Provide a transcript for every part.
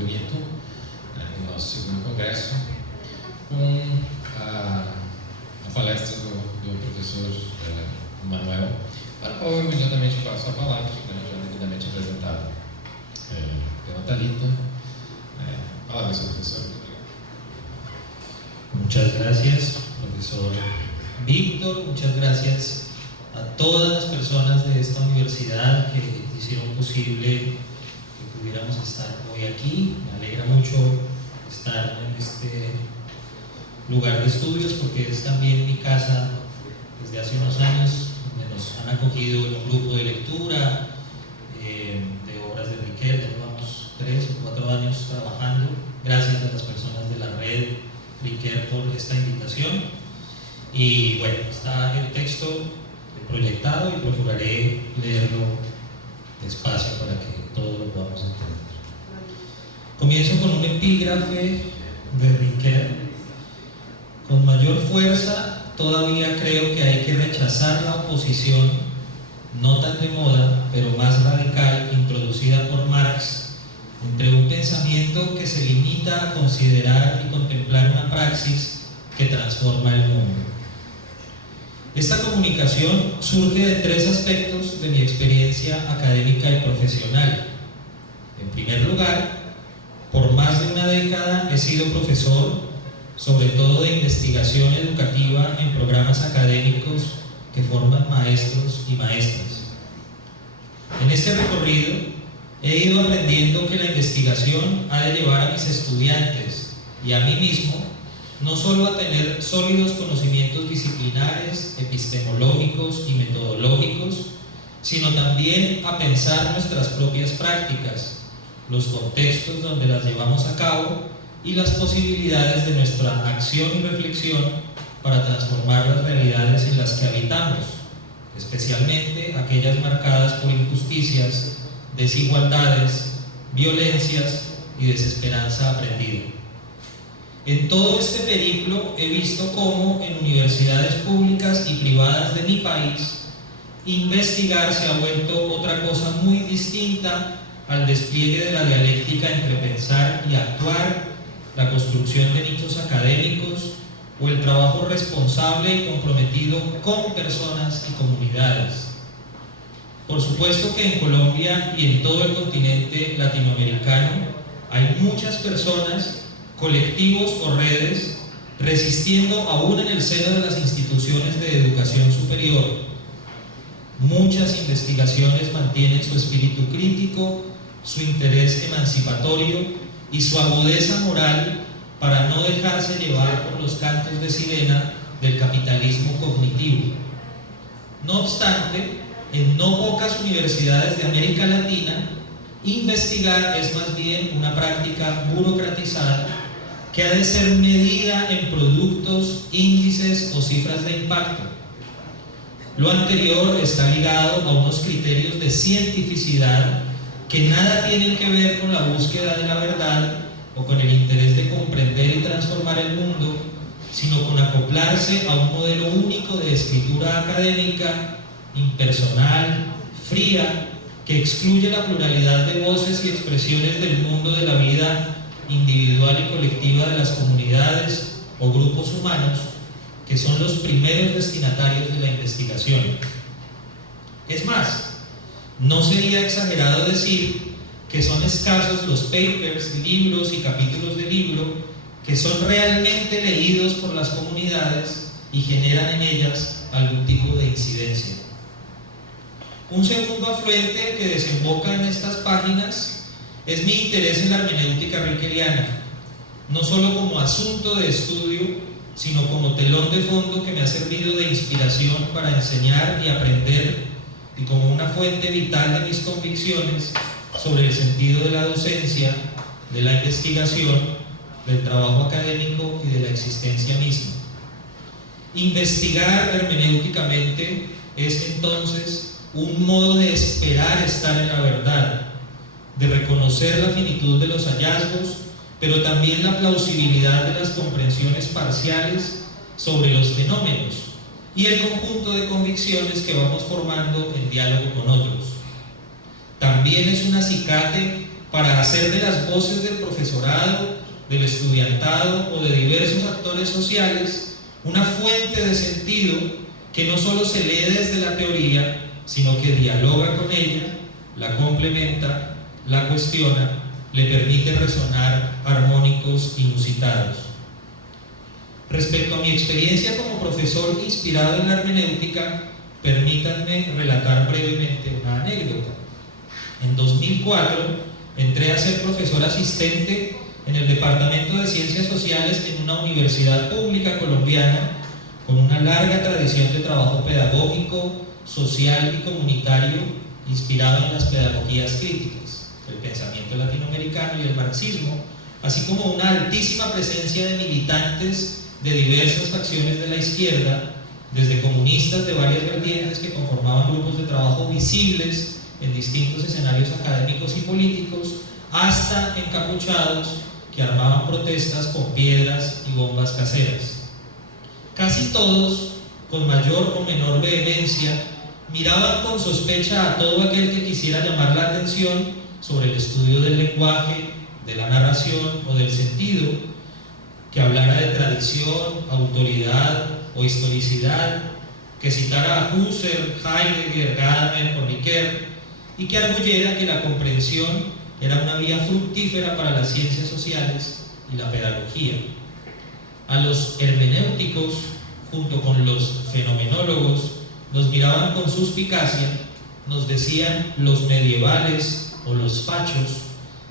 bonito, no nosso segundo congresso, com a palestra do professor Manuel, para qual eu imediatamente passo a palavra, já devidamente apresentado pela Thalita. Palavra, seu professor. Muchas gracias, profesor Víctor. Muchas gracias a todas las personas de esta universidad que hicieron posible que pudiéramos estar hoy aquí. Me alegra mucho estar en este lugar de estudios porque es también mi casa desde hace unos años, donde nos han acogido en un grupo de lectura de obras de Riquer. Llevamos 3 o 4 años trabajando. Gracias a las personas de la red Riquer por esta invitación. Y bueno, está el texto proyectado y procuraré leerlo despacio para que todos lo podamos entender. Comienzo con un epígrafe de Riquer. Con mayor fuerza, todavía creo que hay que rechazar la oposición, no tan de moda, pero más radical, introducida por Marx, entre un pensamiento que se limita a considerar y contemplar una praxis que transforma el mundo. Esta comunicación surge de 3 aspectos de mi experiencia académica y profesional. En primer lugar, por más de una década he sido profesor, sobre todo de investigación educativa en programas académicos que forman maestros y maestras. En este recorrido he ido aprendiendo que la investigación ha de llevar a mis estudiantes y a mí mismo no solo a tener sólidos conocimientos disciplinares, epistemológicos y metodológicos, sino también a pensar nuestras propias prácticas, los contextos donde las llevamos a cabo y las posibilidades de nuestra acción y reflexión para transformar las realidades en las que habitamos, especialmente aquellas marcadas por injusticias, desigualdades, violencias y desesperanza aprendida. En todo este periplo he visto cómo en universidades públicas y privadas de mi país investigar se ha vuelto otra cosa muy distinta al despliegue de la dialéctica entre pensar y actuar, la construcción de nichos académicos o el trabajo responsable y comprometido con personas y comunidades. Por supuesto que en Colombia y en todo el continente latinoamericano hay muchas personas, colectivos o redes resistiendo aún en el seno de las instituciones de educación superior. Muchas investigaciones mantienen su espíritu crítico, su interés emancipatorio y su agudeza moral para no dejarse llevar por los cantos de sirena del capitalismo cognitivo. No obstante, en no pocas universidades de América Latina, investigar es más bien una práctica burocratizada que ha de ser medida en productos, índices o cifras de impacto. Lo anterior está ligado a unos criterios de cientificidad que nada tienen que ver con la búsqueda de la verdad o con el interés de comprender y transformar el mundo, sino con acoplarse a un modelo único de escritura académica, impersonal, fría, que excluye la pluralidad de voces y expresiones del mundo de la vida individual y colectiva de las comunidades o grupos humanos, que son los primeros destinatarios de la investigación. Es más, no sería exagerado decir que son escasos los papers, libros y capítulos de libro que son realmente leídos por las comunidades y generan en ellas algún tipo de incidencia. Un segundo afluente que desemboca en estas páginas es mi interés en la hermenéutica rickeriana, no solo como asunto de estudio, sino como telón de fondo que me ha servido de inspiración para enseñar y aprender, y como una fuente vital de mis convicciones sobre el sentido de la docencia, de la investigación, del trabajo académico y de la existencia misma. Investigar hermenéuticamente es entonces un modo de esperar estar en la verdad, de reconocer la finitud de los hallazgos, pero también la plausibilidad de las comprensiones parciales sobre los fenómenos y el conjunto de convicciones que vamos formando en diálogo con otros. También es un acicate para hacer de las voces del profesorado, del estudiantado o de diversos actores sociales una fuente de sentido que no solo se lee desde la teoría, sino que dialoga con ella, la complementa, la cuestiona, le permite resonar armónicos inusitados. Respecto a mi experiencia como profesor inspirado en la hermenéutica, permítanme relatar brevemente una anécdota. En 2004 entré a ser profesor asistente en el Departamento de Ciencias Sociales en una universidad pública colombiana con una larga tradición de trabajo pedagógico, social y comunitario inspirado en las pedagogías críticas, el pensamiento latinoamericano y el marxismo, así como una altísima presencia de militantes de diversas facciones de la izquierda, desde comunistas de varias vertientes que conformaban grupos de trabajo visibles en distintos escenarios académicos y políticos, hasta encapuchados que armaban protestas con piedras y bombas caseras. Casi todos, con mayor o menor vehemencia, miraban con sospecha a todo aquel que quisiera llamar la atención sobre el estudio del lenguaje, de la narración o del sentido, que hablara de tradición, autoridad o historicidad, que citara a Husserl, Heidegger, Gadamer o Ricoeur, y que arguyera que la comprensión era una vía fructífera para las ciencias sociales y la pedagogía. A los hermenéuticos, junto con los fenomenólogos, nos miraban con suspicacia, nos decían los medievales o los fachos,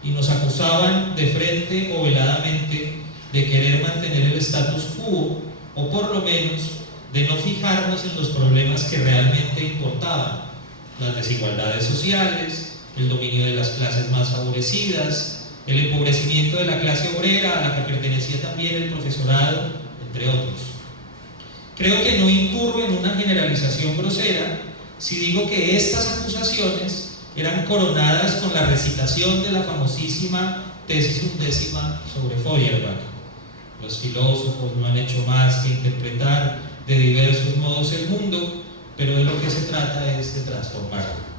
y nos acusaban de frente o veladamente de querer mantener el status quo, o por lo menos de no fijarnos en los problemas que realmente importaban: las desigualdades sociales, el dominio de las clases más favorecidas, el empobrecimiento de la clase obrera a la que pertenecía también el profesorado, entre otros. Creo que no incurro en una generalización grosera si digo que estas acusaciones eran coronadas con la recitación de la famosísima tesis undécima sobre Feuerbach. Los filósofos no han hecho más que interpretar de diversos modos el mundo, pero de lo que se trata es de transformarlo.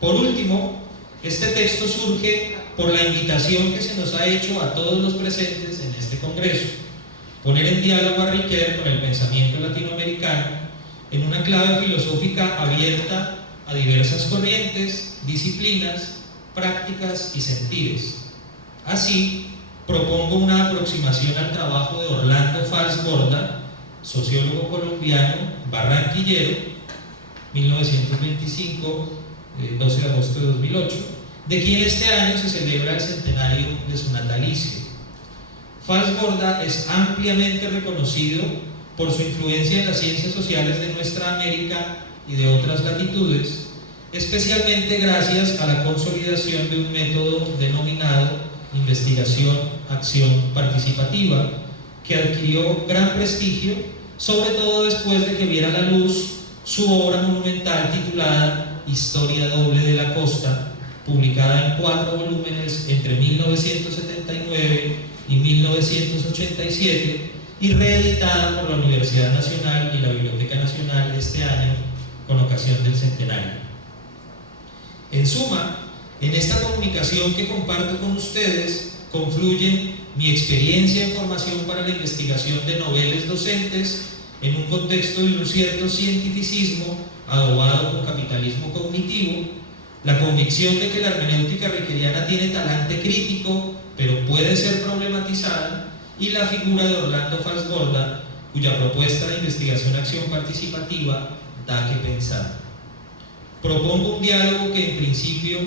Por último, este texto surge por la invitación que se nos ha hecho a todos los presentes en este congreso: poner en diálogo a Ricoeur con el pensamiento latinoamericano en una clave filosófica abierta a diversas corrientes, disciplinas, prácticas y sentires. Así, propongo una aproximación al trabajo de Orlando Falsborda, sociólogo colombiano, barranquillero, 1925, 12 de agosto de 2008, de quien este año se celebra el centenario de su natalicio. Falsborda es ampliamente reconocido por su influencia en las ciencias sociales de nuestra América y de otras latitudes, especialmente gracias a la consolidación de un método denominado investigación-acción participativa, que adquirió gran prestigio, sobre todo después de que viera la luz su obra monumental titulada Historia doble de la costa, publicada en 4 volúmenes entre 1979 y 1987 y reeditada por la Universidad Nacional y la Biblioteca Nacional este año con ocasión del centenario. En suma, en esta comunicación que comparto con ustedes confluyen mi experiencia en formación para la investigación de noveles docentes en un contexto de un cierto cientificismo adobado con capitalismo cognitivo, la convicción de que la hermenéutica riqueriana tiene talante crítico, pero puede ser problematizada, y la figura de Orlando Falsborda, cuya propuesta de investigación-acción participativa da que pensar. Propongo un diálogo que en principio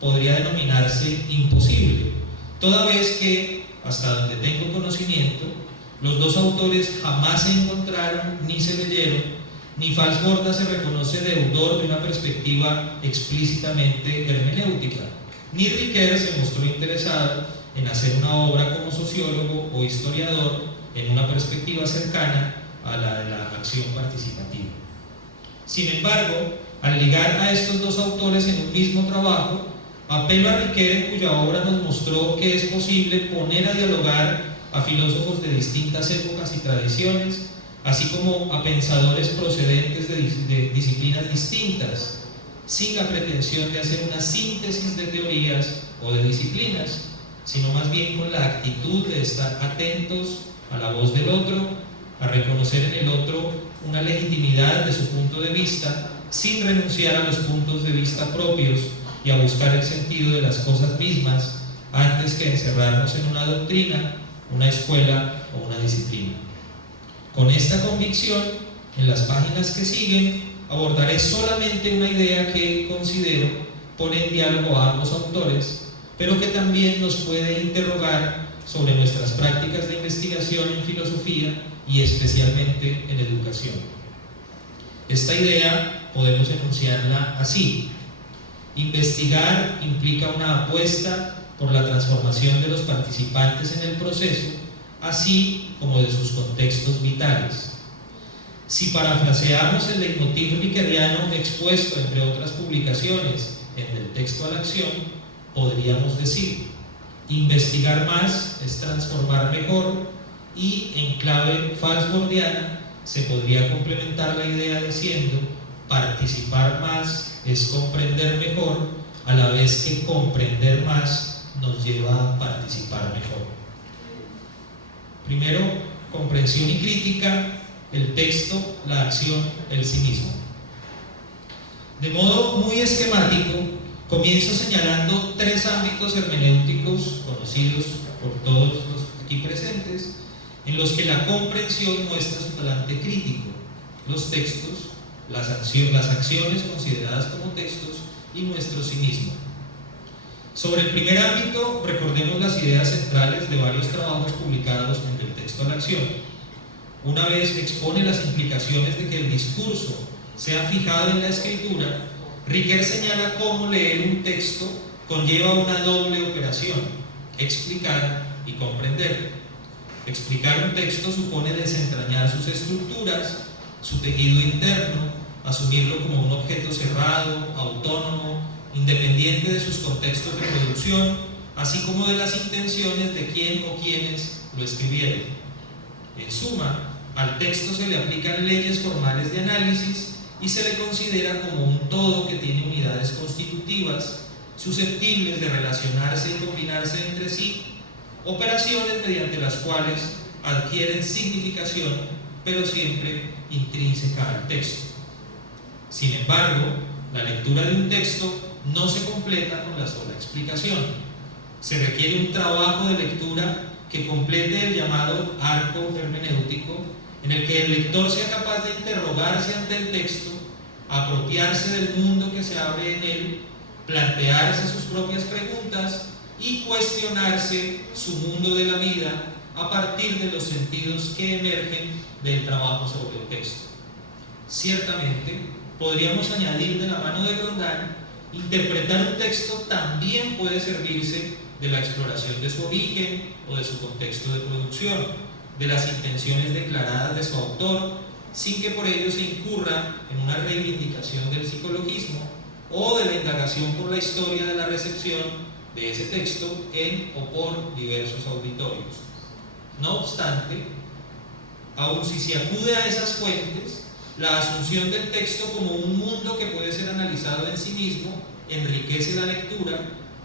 podría denominarse imposible, toda vez que, hasta donde tengo conocimiento, los dos autores jamás se encontraron ni se leyeron, ni Falsborda se reconoce deudor de una perspectiva explícitamente hermenéutica, ni Ricoeur se mostró interesado en hacer una obra como sociólogo o historiador en una perspectiva cercana a la de la acción participativa. Sin embargo, al ligar a estos dos autores en un mismo trabajo, apelo a Ricoeur, cuya obra nos mostró que es posible poner a dialogar a filósofos de distintas épocas y tradiciones, así como a pensadores procedentes de disciplinas distintas, sin la pretensión de hacer una síntesis de teorías o de disciplinas, sino más bien con la actitud de estar atentos a la voz del otro, a reconocer en el otro una legitimidad de su punto de vista, sin renunciar a los puntos de vista propios y a buscar el sentido de las cosas mismas antes que encerrarnos en una doctrina, una escuela o una disciplina. Con esta convicción, en las páginas que siguen, abordaré solamente una idea que considero pone en diálogo a ambos autores, pero que también nos puede interrogar sobre nuestras prácticas de investigación en filosofía y especialmente en educación. Esta idea podemos enunciarla así: investigar implica una apuesta por la transformación de los participantes en el proceso, así como de sus contextos vitales. Si parafraseamos el leitmotiv rickeriano expuesto entre otras publicaciones en Del texto a la acción, podríamos decir: investigar más es transformar mejor, y en clave falsbordiana se podría complementar la idea diciendo: participar más es comprender mejor, a la vez que comprender más nos lleva a participar mejor. Primero, comprensión y crítica, el texto, la acción, el sí mismo. De modo muy esquemático, comienzo señalando tres ámbitos hermenéuticos conocidos por todos los aquí presentes, en los que la comprensión muestra su talante crítico: los textos, las acciones consideradas como textos y nuestro sí mismo. Sobre el primer ámbito, recordemos las ideas centrales de varios trabajos publicados en Del texto a la acción. Una vez expone las implicaciones de que el discurso sea fijado en la escritura, Ricker señala cómo leer un texto conlleva una doble operación: explicar y comprender. Explicar un texto supone desentrañar sus estructuras, su tejido interno, asumirlo como un objeto cerrado, autónomo, independiente de sus contextos de producción, así como de las intenciones de quién o quienes lo escribieron. En suma, al texto se le aplican leyes formales de análisis y se le considera como un todo que tiene unidades constitutivas, susceptibles de relacionarse y combinarse entre sí, operaciones mediante las cuales adquieren significación, pero siempre intrínseca al texto. Sin embargo, la lectura de un texto no se completa con la sola explicación. Se requiere un trabajo de lectura que complete el llamado arco hermenéutico, en el que el lector sea capaz de interrogarse ante el texto, apropiarse del mundo que se abre en él, plantearse sus propias preguntas y cuestionarse su mundo de la vida a partir de los sentidos que emergen del trabajo sobre el texto. Ciertamente, podríamos añadir de la mano de Grondin: interpretar un texto también puede servirse de la exploración de su origen o de su contexto de producción, de las intenciones declaradas de su autor, sin que por ello se incurra en una reivindicación del psicologismo o de la indagación por la historia de la recepción de ese texto en o por diversos auditorios. No obstante, aun si se acude a esas fuentes, la asunción del texto como un mundo que puede ser analizado en sí mismo enriquece la lectura,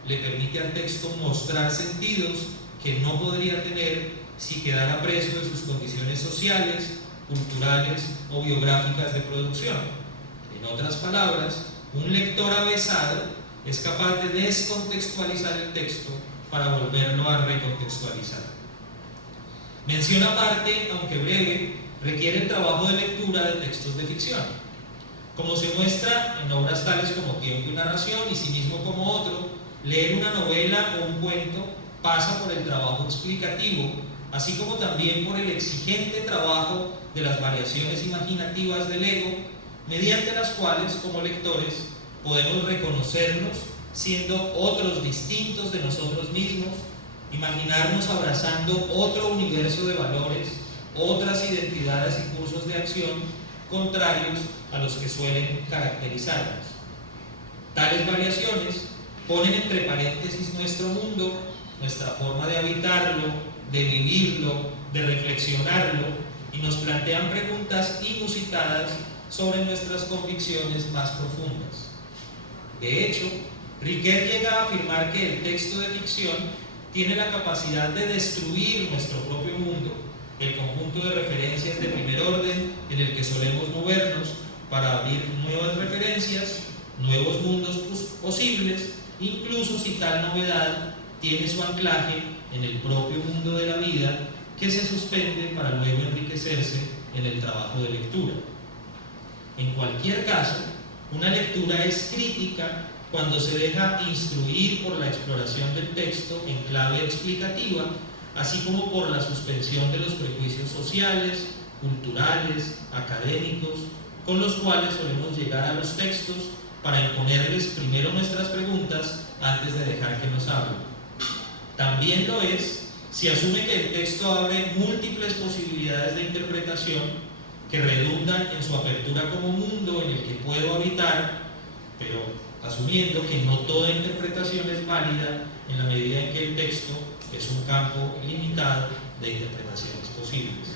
le permite al texto mostrar sentidos que no podría tener si quedara preso de sus condiciones sociales, culturales o biográficas de producción. En otras palabras, un lector avesado es capaz de descontextualizar el texto para volverlo a recontextualizar. Mención aparte, aunque breve, requiere el trabajo de lectura de textos de ficción. Como se muestra en obras tales como Tiempo y Narración y Sí mismo como otro, leer una novela o un cuento pasa por el trabajo explicativo, así como también por el exigente trabajo de las variaciones imaginativas del ego, mediante las cuales, como lectores, podemos reconocernos siendo otros distintos de nosotros mismos, imaginarnos abrazando otro universo de valores, otras identidades y cursos de acción contrarios a los que suelen caracterizarnos. Tales variaciones ponen entre paréntesis nuestro mundo, nuestra forma de habitarlo, de vivirlo, de reflexionarlo, y nos plantean preguntas inusitadas sobre nuestras convicciones más profundas. De hecho, Riquet llega a afirmar que el texto de ficción tiene la capacidad de destruir nuestro propio mundo, el conjunto de referencias de primer orden en el que solemos movernos para abrir nuevas referencias, nuevos mundos posibles, incluso si tal novedad tiene su anclaje en el propio mundo de la vida que se suspende para luego enriquecerse en el trabajo de lectura. En cualquier caso, una lectura es crítica cuando se deja instruir por la exploración del texto en clave explicativa, así como por la suspensión de los prejuicios sociales, culturales, académicos, con los cuales solemos llegar a los textos para imponerles primero nuestras preguntas antes de dejar que nos hablen. También lo es si asume que el texto abre múltiples posibilidades de interpretación que redundan en su apertura como mundo en el que puedo habitar, pero asumiendo que no toda interpretación es válida en la medida en que el texto es un campo limitado de interpretaciones posibles.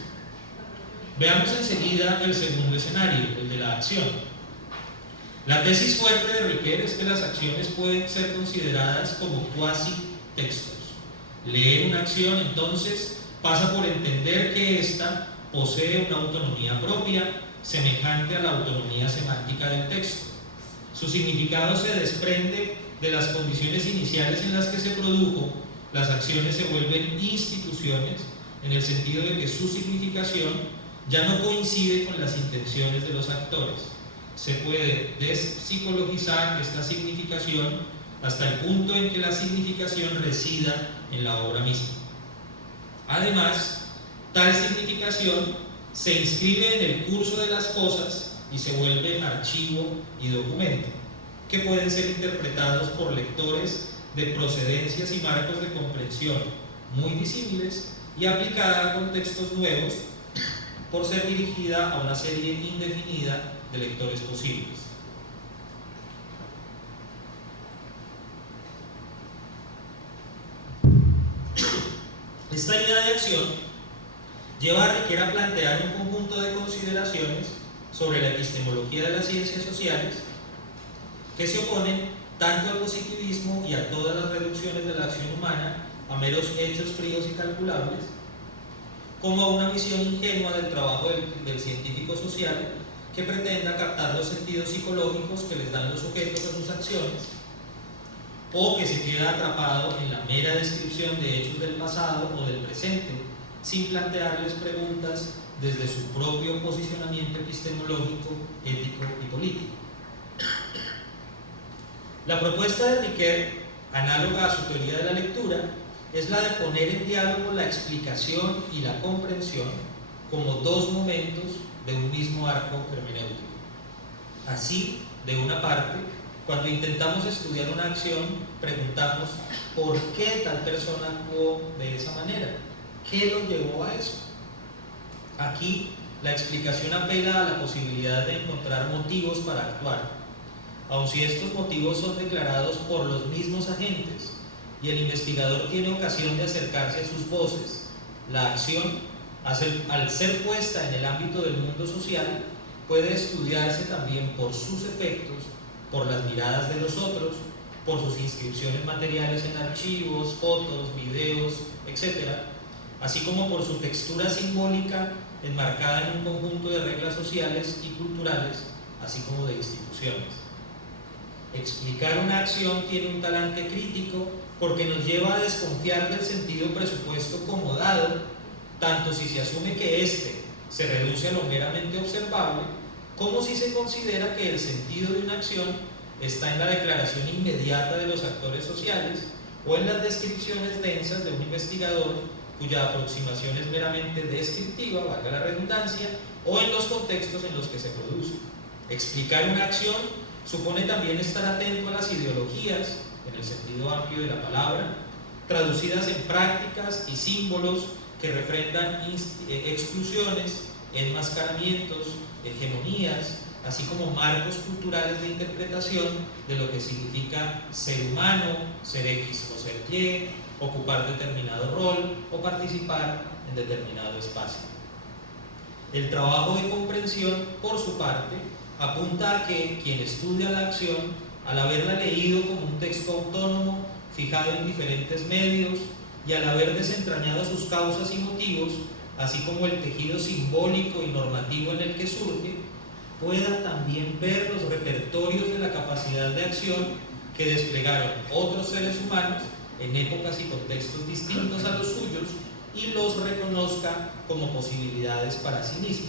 Veamos enseguida el segundo escenario, el de la acción. La tesis fuerte de Riquet es que las acciones pueden ser consideradas como cuasi textos. Leer una acción, entonces, pasa por entender que ésta posee una autonomía propia, semejante a la autonomía semántica del texto. Su significado se desprende de las condiciones iniciales en las que se produjo. Las acciones se vuelven instituciones, en el sentido de que su significación ya no coincide con las intenciones de los actores. Se puede despsicologizar esta significación hasta el punto en que la significación resida en la obra misma. Además, tal significación se inscribe en el curso de las cosas y se vuelve archivo y documento, que pueden ser interpretados por lectores de procedencias y marcos de comprensión muy visibles y aplicada a contextos nuevos por ser dirigida a una serie indefinida de lectores posibles. Esta idea de acción lleva a Riquet a plantear un conjunto de consideraciones sobre la epistemología de las ciencias sociales que se oponen tanto al positivismo y a todas las reducciones de la acción humana a meros hechos fríos y calculables, como a una visión ingenua del trabajo del científico social que pretenda captar los sentidos psicológicos que les dan los sujetos a sus acciones, o que se queda atrapado en la mera descripción de hechos del pasado o del presente, sin plantearles preguntas desde su propio posicionamiento epistemológico, ético y político. La propuesta de Riquet, análoga a su teoría de la lectura, es la de poner en diálogo la explicación y la comprensión como dos momentos de un mismo arco hermenéutico. Así, de una parte, cuando intentamos estudiar una acción, preguntamos ¿por qué tal persona actuó de esa manera? ¿Qué lo llevó a eso? Aquí, la explicación apela a la posibilidad de encontrar motivos para actuar, aun si estos motivos son declarados por los mismos agentes y el investigador tiene ocasión de acercarse a sus voces. La acción, al ser puesta en el ámbito del mundo social, puede estudiarse también por sus efectos, por las miradas de los otros, por sus inscripciones materiales en archivos, fotos, videos, etc., así como por su textura simbólica enmarcada en un conjunto de reglas sociales y culturales, así como de instituciones. Explicar una acción tiene un talante crítico porque nos lleva a desconfiar del sentido presupuesto como dado, tanto si se asume que éste se reduce a lo meramente observable, como si se considera que el sentido de una acción está en la declaración inmediata de los actores sociales o en las descripciones densas de un investigador cuya aproximación es meramente descriptiva, valga la redundancia, o en los contextos en los que se produce. Explicar una acción supone también estar atento a las ideologías, en el sentido amplio de la palabra, traducidas en prácticas y símbolos que refrendan exclusiones, enmascaramientos, hegemonías, así como marcos culturales de interpretación de lo que significa ser humano, ser X o ser Y, ocupar determinado rol o participar en determinado espacio. El trabajo de comprensión, por su parte, apunta a que quien estudia la acción al haberla leído como un texto autónomo, fijado en diferentes medios, y al haber desentrañado sus causas y motivos, así como el tejido simbólico y normativo en el que surge, pueda también ver los repertorios de la capacidad de acción que desplegaron otros seres humanos en épocas y contextos distintos a los suyos y los reconozca como posibilidades para sí mismo.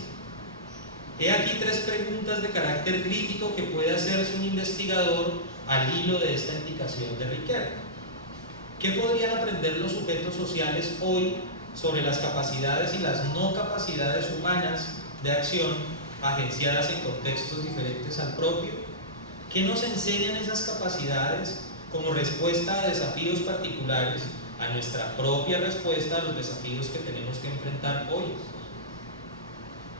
He aquí 3 preguntas de carácter crítico que puede hacerse un investigador al hilo de esta indicación de Riquet. ¿Qué podrían aprender los sujetos sociales hoy sobre las capacidades y las no capacidades humanas de acción agenciadas en contextos diferentes al propio? ¿Qué nos enseñan esas capacidades como respuesta a desafíos particulares, a nuestra propia respuesta a los desafíos que tenemos que enfrentar hoy?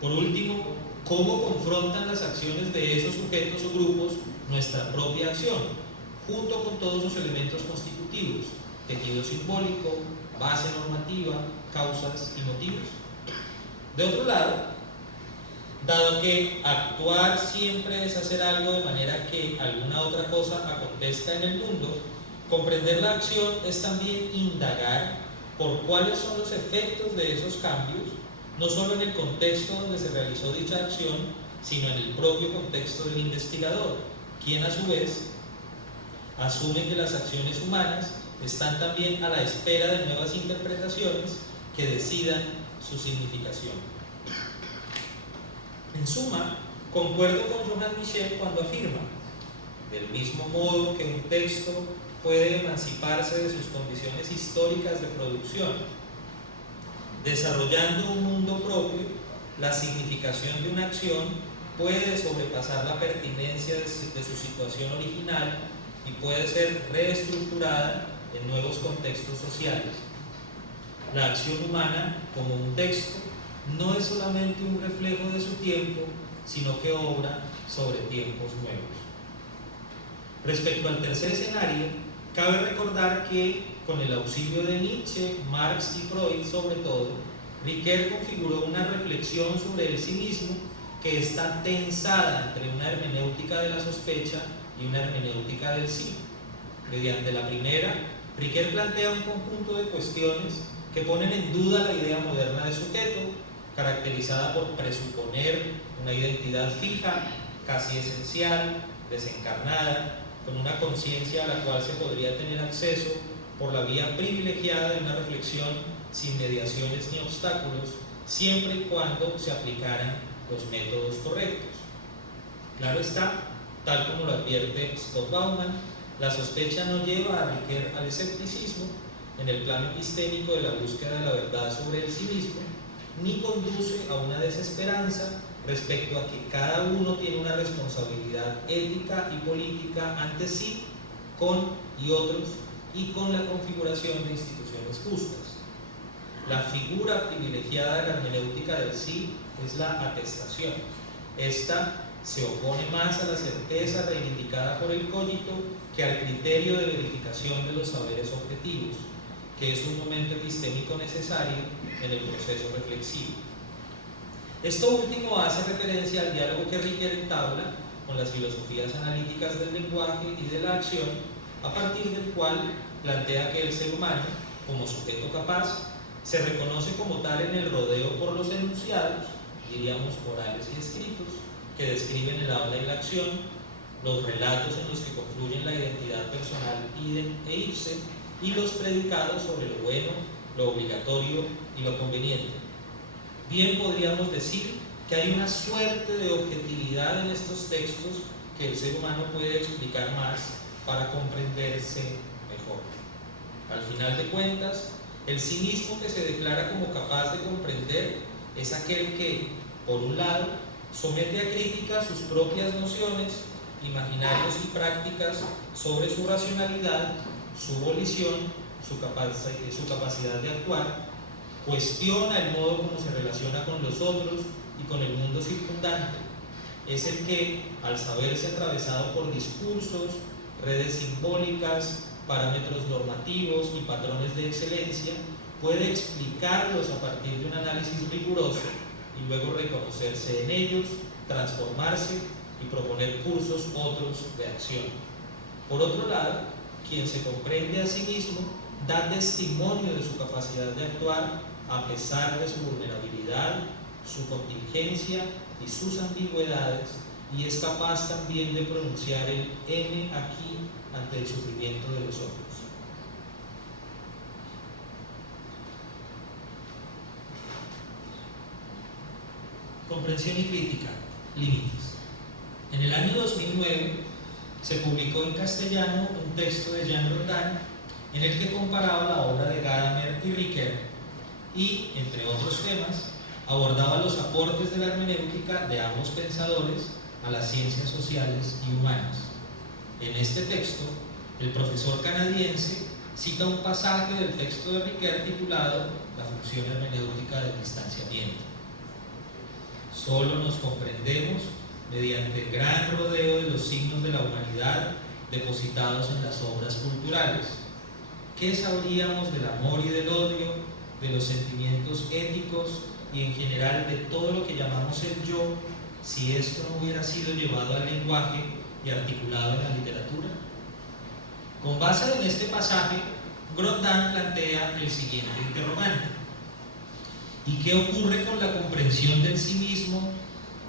Por último, ¿cómo confrontan las acciones de esos sujetos o grupos nuestra propia acción, junto con todos sus elementos constitutivos, tejido simbólico, base normativa, causas y motivos? De otro lado, dado que actuar siempre es hacer algo de manera que alguna otra cosa acontezca en el mundo, comprender la acción es también indagar por cuáles son los efectos de esos cambios, no solo en el contexto donde se realizó dicha acción, sino en el propio contexto del investigador, quien a su vez asume que las acciones humanas están también a la espera de nuevas interpretaciones que decidan su significación. En suma, concuerdo con Johann Michel cuando afirma: del mismo modo que un texto puede emanciparse de sus condiciones históricas de producción, desarrollando un mundo propio, la significación de una acción puede sobrepasar la pertinencia de su situación original y puede ser reestructurada en nuevos contextos sociales. La acción humana, como un texto, no es solamente un reflejo de su tiempo, sino que obra sobre tiempos nuevos. Respecto al tercer escenario, cabe recordar que, con el auxilio de Nietzsche, Marx y Freud sobre todo, Riquet configuró una reflexión sobre el sí mismo que está tensada entre una hermenéutica de la sospecha y una hermenéutica del sí. Mediante la primera, Riquet plantea un conjunto de cuestiones que ponen en duda la idea moderna de sujeto, caracterizada por presuponer una identidad fija, casi esencial, desencarnada, con una conciencia a la cual se podría tener acceso por la vía privilegiada de una reflexión sin mediaciones ni obstáculos, siempre y cuando se aplicaran los métodos correctos. Claro está, tal como lo advierte Scott Bauman, la sospecha no lleva a Riquet al escepticismo en el plano epistémico de la búsqueda de la verdad sobre el sí mismo, ni conduce a una desesperanza respecto a que cada uno tiene una responsabilidad ética y política ante sí, con y otros, y con la configuración de instituciones justas. La figura privilegiada de la hermenéutica del sí es la atestación. Esta se opone más a la certeza reivindicada por el cogito que al criterio de verificación de los saberes objetivos, que es un momento epistémico necesario en el proceso reflexivo. Esto último hace referencia al diálogo que Riquet entabla con las filosofías analíticas del lenguaje y de la acción, a partir del cual plantea que el ser humano, como sujeto capaz, se reconoce como tal en el rodeo por los enunciados, diríamos orales y escritos, que describen el habla y la acción, los relatos en los que confluyen la identidad personal idem e ipse, y los predicados sobre lo bueno, lo obligatorio y lo conveniente. Bien podríamos decir que hay una suerte de objetividad en estos textos que el ser humano puede explicar más para comprenderse mejor. Al final de cuentas, el sí mismo que se declara como capaz de comprender es aquel que, por un lado, somete a crítica sus propias nociones, imaginarios y prácticas sobre su racionalidad, su volición, su capacidad de actuar, cuestiona el modo como se relaciona con los otros y con el mundo circundante. Es el que, al saberse atravesado por discursos, redes simbólicas, parámetros normativos y patrones de excelencia, puede explicarlos a partir de un análisis riguroso y luego reconocerse en ellos, transformarse y proponer cursos otros de acción. Por otro lado, quien se comprende a sí mismo da testimonio de su capacidad de actuar a pesar de su vulnerabilidad, su contingencia y sus ambigüedades, y es capaz también de pronunciar el heme aquí ante el sufrimiento de los otros. Comprensión y crítica, límites. En el año 2009 se publicó en castellano un texto de Jean Rodin en el que comparaba la obra de Gadamer y Ricoeur y, entre otros temas, abordaba los aportes de la hermenéutica de ambos pensadores a las ciencias sociales y humanas. En este texto, el profesor canadiense cita un pasaje del texto de Ricoeur titulado La función hermenéutica del distanciamiento. Solo nos comprendemos mediante el gran rodeo de los signos de la humanidad depositados en las obras culturales. ¿Qué sabríamos del amor y del odio, de los sentimientos éticos y en general de todo lo que llamamos el yo, si esto no hubiera sido llevado al lenguaje y articulado en la literatura? Con base en este pasaje, Rodin plantea el siguiente interrogante: ¿y qué ocurre con la comprensión del sí mismo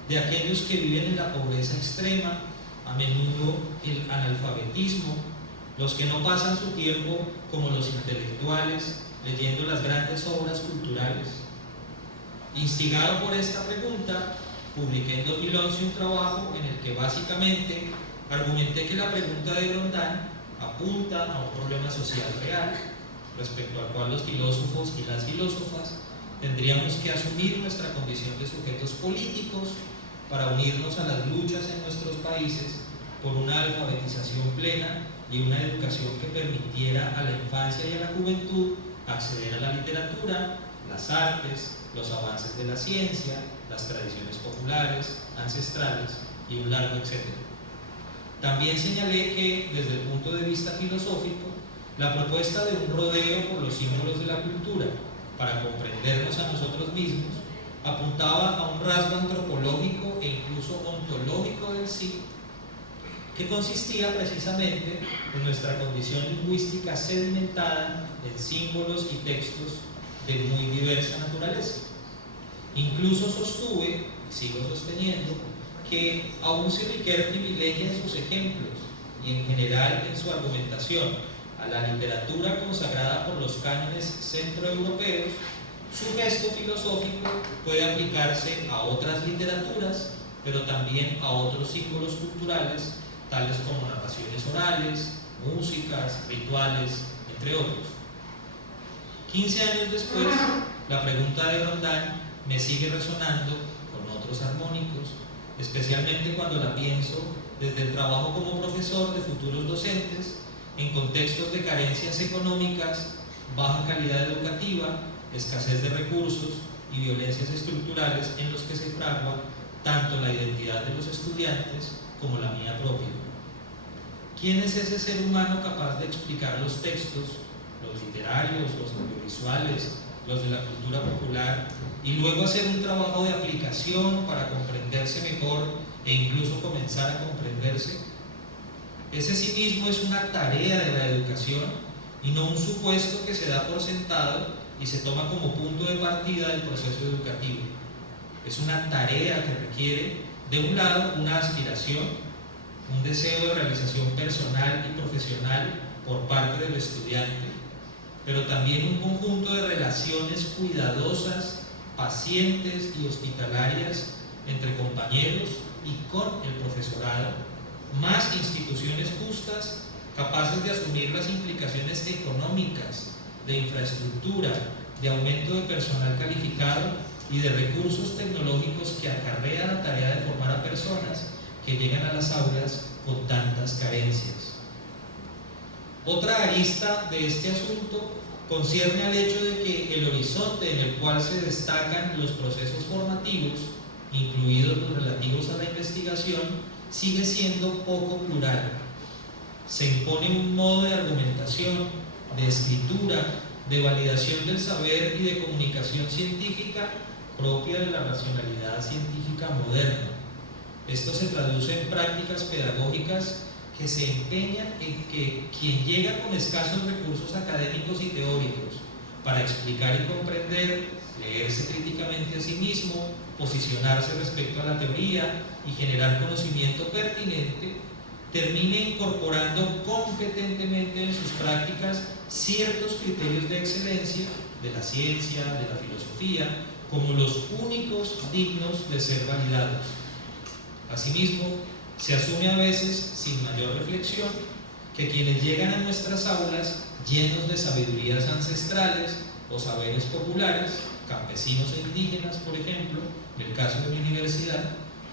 de aquellos que viven en la pobreza extrema, a menudo el analfabetismo, los que no pasan su tiempo como los intelectuales leyendo las grandes obras culturales? Instigado por esta pregunta, publiqué en 2011 un trabajo en el que básicamente argumenté que la pregunta de Rodin apunta a un problema social real, respecto al cual los filósofos y las filósofas tendríamos que asumir nuestra condición de sujetos políticos para unirnos a las luchas en nuestros países por una alfabetización plena y una educación que permitiera a la infancia y a la juventud acceder a la literatura, las artes, los avances de la ciencia, las tradiciones populares, ancestrales y un largo etcétera. También señalé que, desde el punto de vista filosófico, la propuesta de un rodeo por los símbolos de la cultura para comprendernos a nosotros mismos apuntaba a un rasgo antropológico e incluso ontológico del sí, que consistía precisamente en nuestra condición lingüística sedimentada en símbolos y textos de muy diversa naturaleza. Incluso sostuve, y sigo sosteniendo, que aun si Ricoeur privilegia en sus ejemplos y en general en su argumentación a la literatura consagrada por los cánones centroeuropeos, su gesto filosófico puede aplicarse a otras literaturas, pero también a otros símbolos culturales, tales como narraciones orales, músicas, rituales, entre otros. 15 años después, la pregunta de Rodin me sigue resonando con otros armónicos, especialmente cuando la pienso desde el trabajo como profesor de futuros docentes en contextos de carencias económicas, baja calidad educativa, escasez de recursos y violencias estructurales en los que se fragua tanto la identidad de los estudiantes como la mía propia. ¿Quién es ese ser humano capaz de explicar los textos, los literarios, los audiovisuales, los de la cultura popular, y luego hacer un trabajo de aplicación para comprenderse mejor e incluso comenzar a comprenderse? Ese sí mismo es una tarea de la educación y no un supuesto que se da por sentado y se toma como punto de partida del proceso educativo. Es una tarea que requiere, de un lado, una aspiración, un deseo de realización personal y profesional por parte del estudiante, pero también un conjunto de relaciones cuidadosas, pacientes y hospitalarias entre compañeros y con el profesorado, más instituciones justas, capaces de asumir las implicaciones económicas, de infraestructura, de aumento de personal calificado y de recursos tecnológicos que acarrea la tarea de formar a personas que llegan a las aulas con tantas carencias. Otra arista de este asunto concierne al hecho de que el horizonte en el cual se destacan los procesos formativos, incluidos los relativos a la investigación, sigue siendo poco plural. Se impone un modo de argumentación, de escritura, de validación del saber y de comunicación científica propia de la racionalidad científica moderna. Esto se traduce en prácticas pedagógicas que que se empeñan en que quien llega con escasos recursos académicos y teóricos para explicar y comprender, leerse críticamente a sí mismo, posicionarse respecto a la teoría y generar conocimiento pertinente, termine incorporando competentemente en sus prácticas ciertos criterios de excelencia de la ciencia, de la filosofía, como los únicos dignos de ser validados. Asimismo, se asume a veces, sin mayor reflexión, que quienes llegan a nuestras aulas llenos de sabidurías ancestrales o saberes populares, campesinos e indígenas, por ejemplo, en el caso de mi universidad,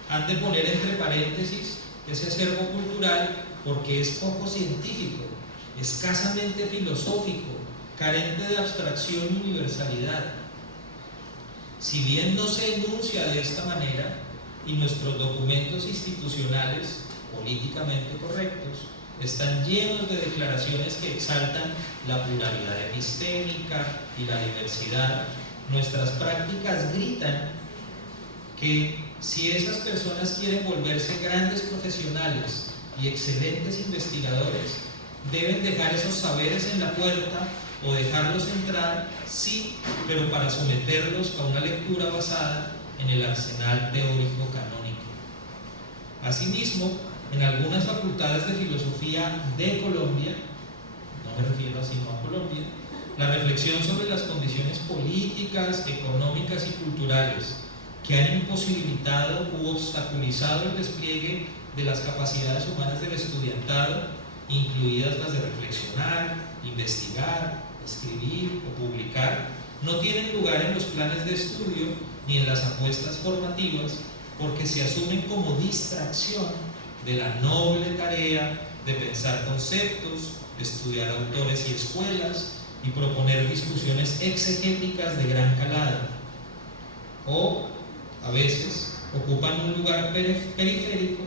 han de poner entre paréntesis ese acervo cultural porque es poco científico, escasamente filosófico, carente de abstracción y universalidad. Si bien no se enuncia de esta manera y nuestros documentos institucionales, políticamente correctos, están llenos de declaraciones que exaltan la pluralidad epistémica y la diversidad, nuestras prácticas gritan que si esas personas quieren volverse grandes profesionales y excelentes investigadores, deben dejar esos saberes en la puerta o dejarlos entrar, sí, pero para someterlos a una lectura basada en el arsenal teórico canónico. Asimismo, en algunas facultades de filosofía de Colombia, no me refiero así a Colombia, la reflexión sobre las condiciones políticas, económicas y culturales que han imposibilitado u obstaculizado el despliegue de las capacidades humanas del estudiantado, incluidas las de reflexionar, investigar, escribir o publicar, no tienen lugar en los planes de estudio ni en las apuestas formativas porque se asumen como distracción de la noble tarea de pensar conceptos, estudiar autores y escuelas y proponer discusiones exegéticas de gran calado. O, a veces, ocupan un lugar periférico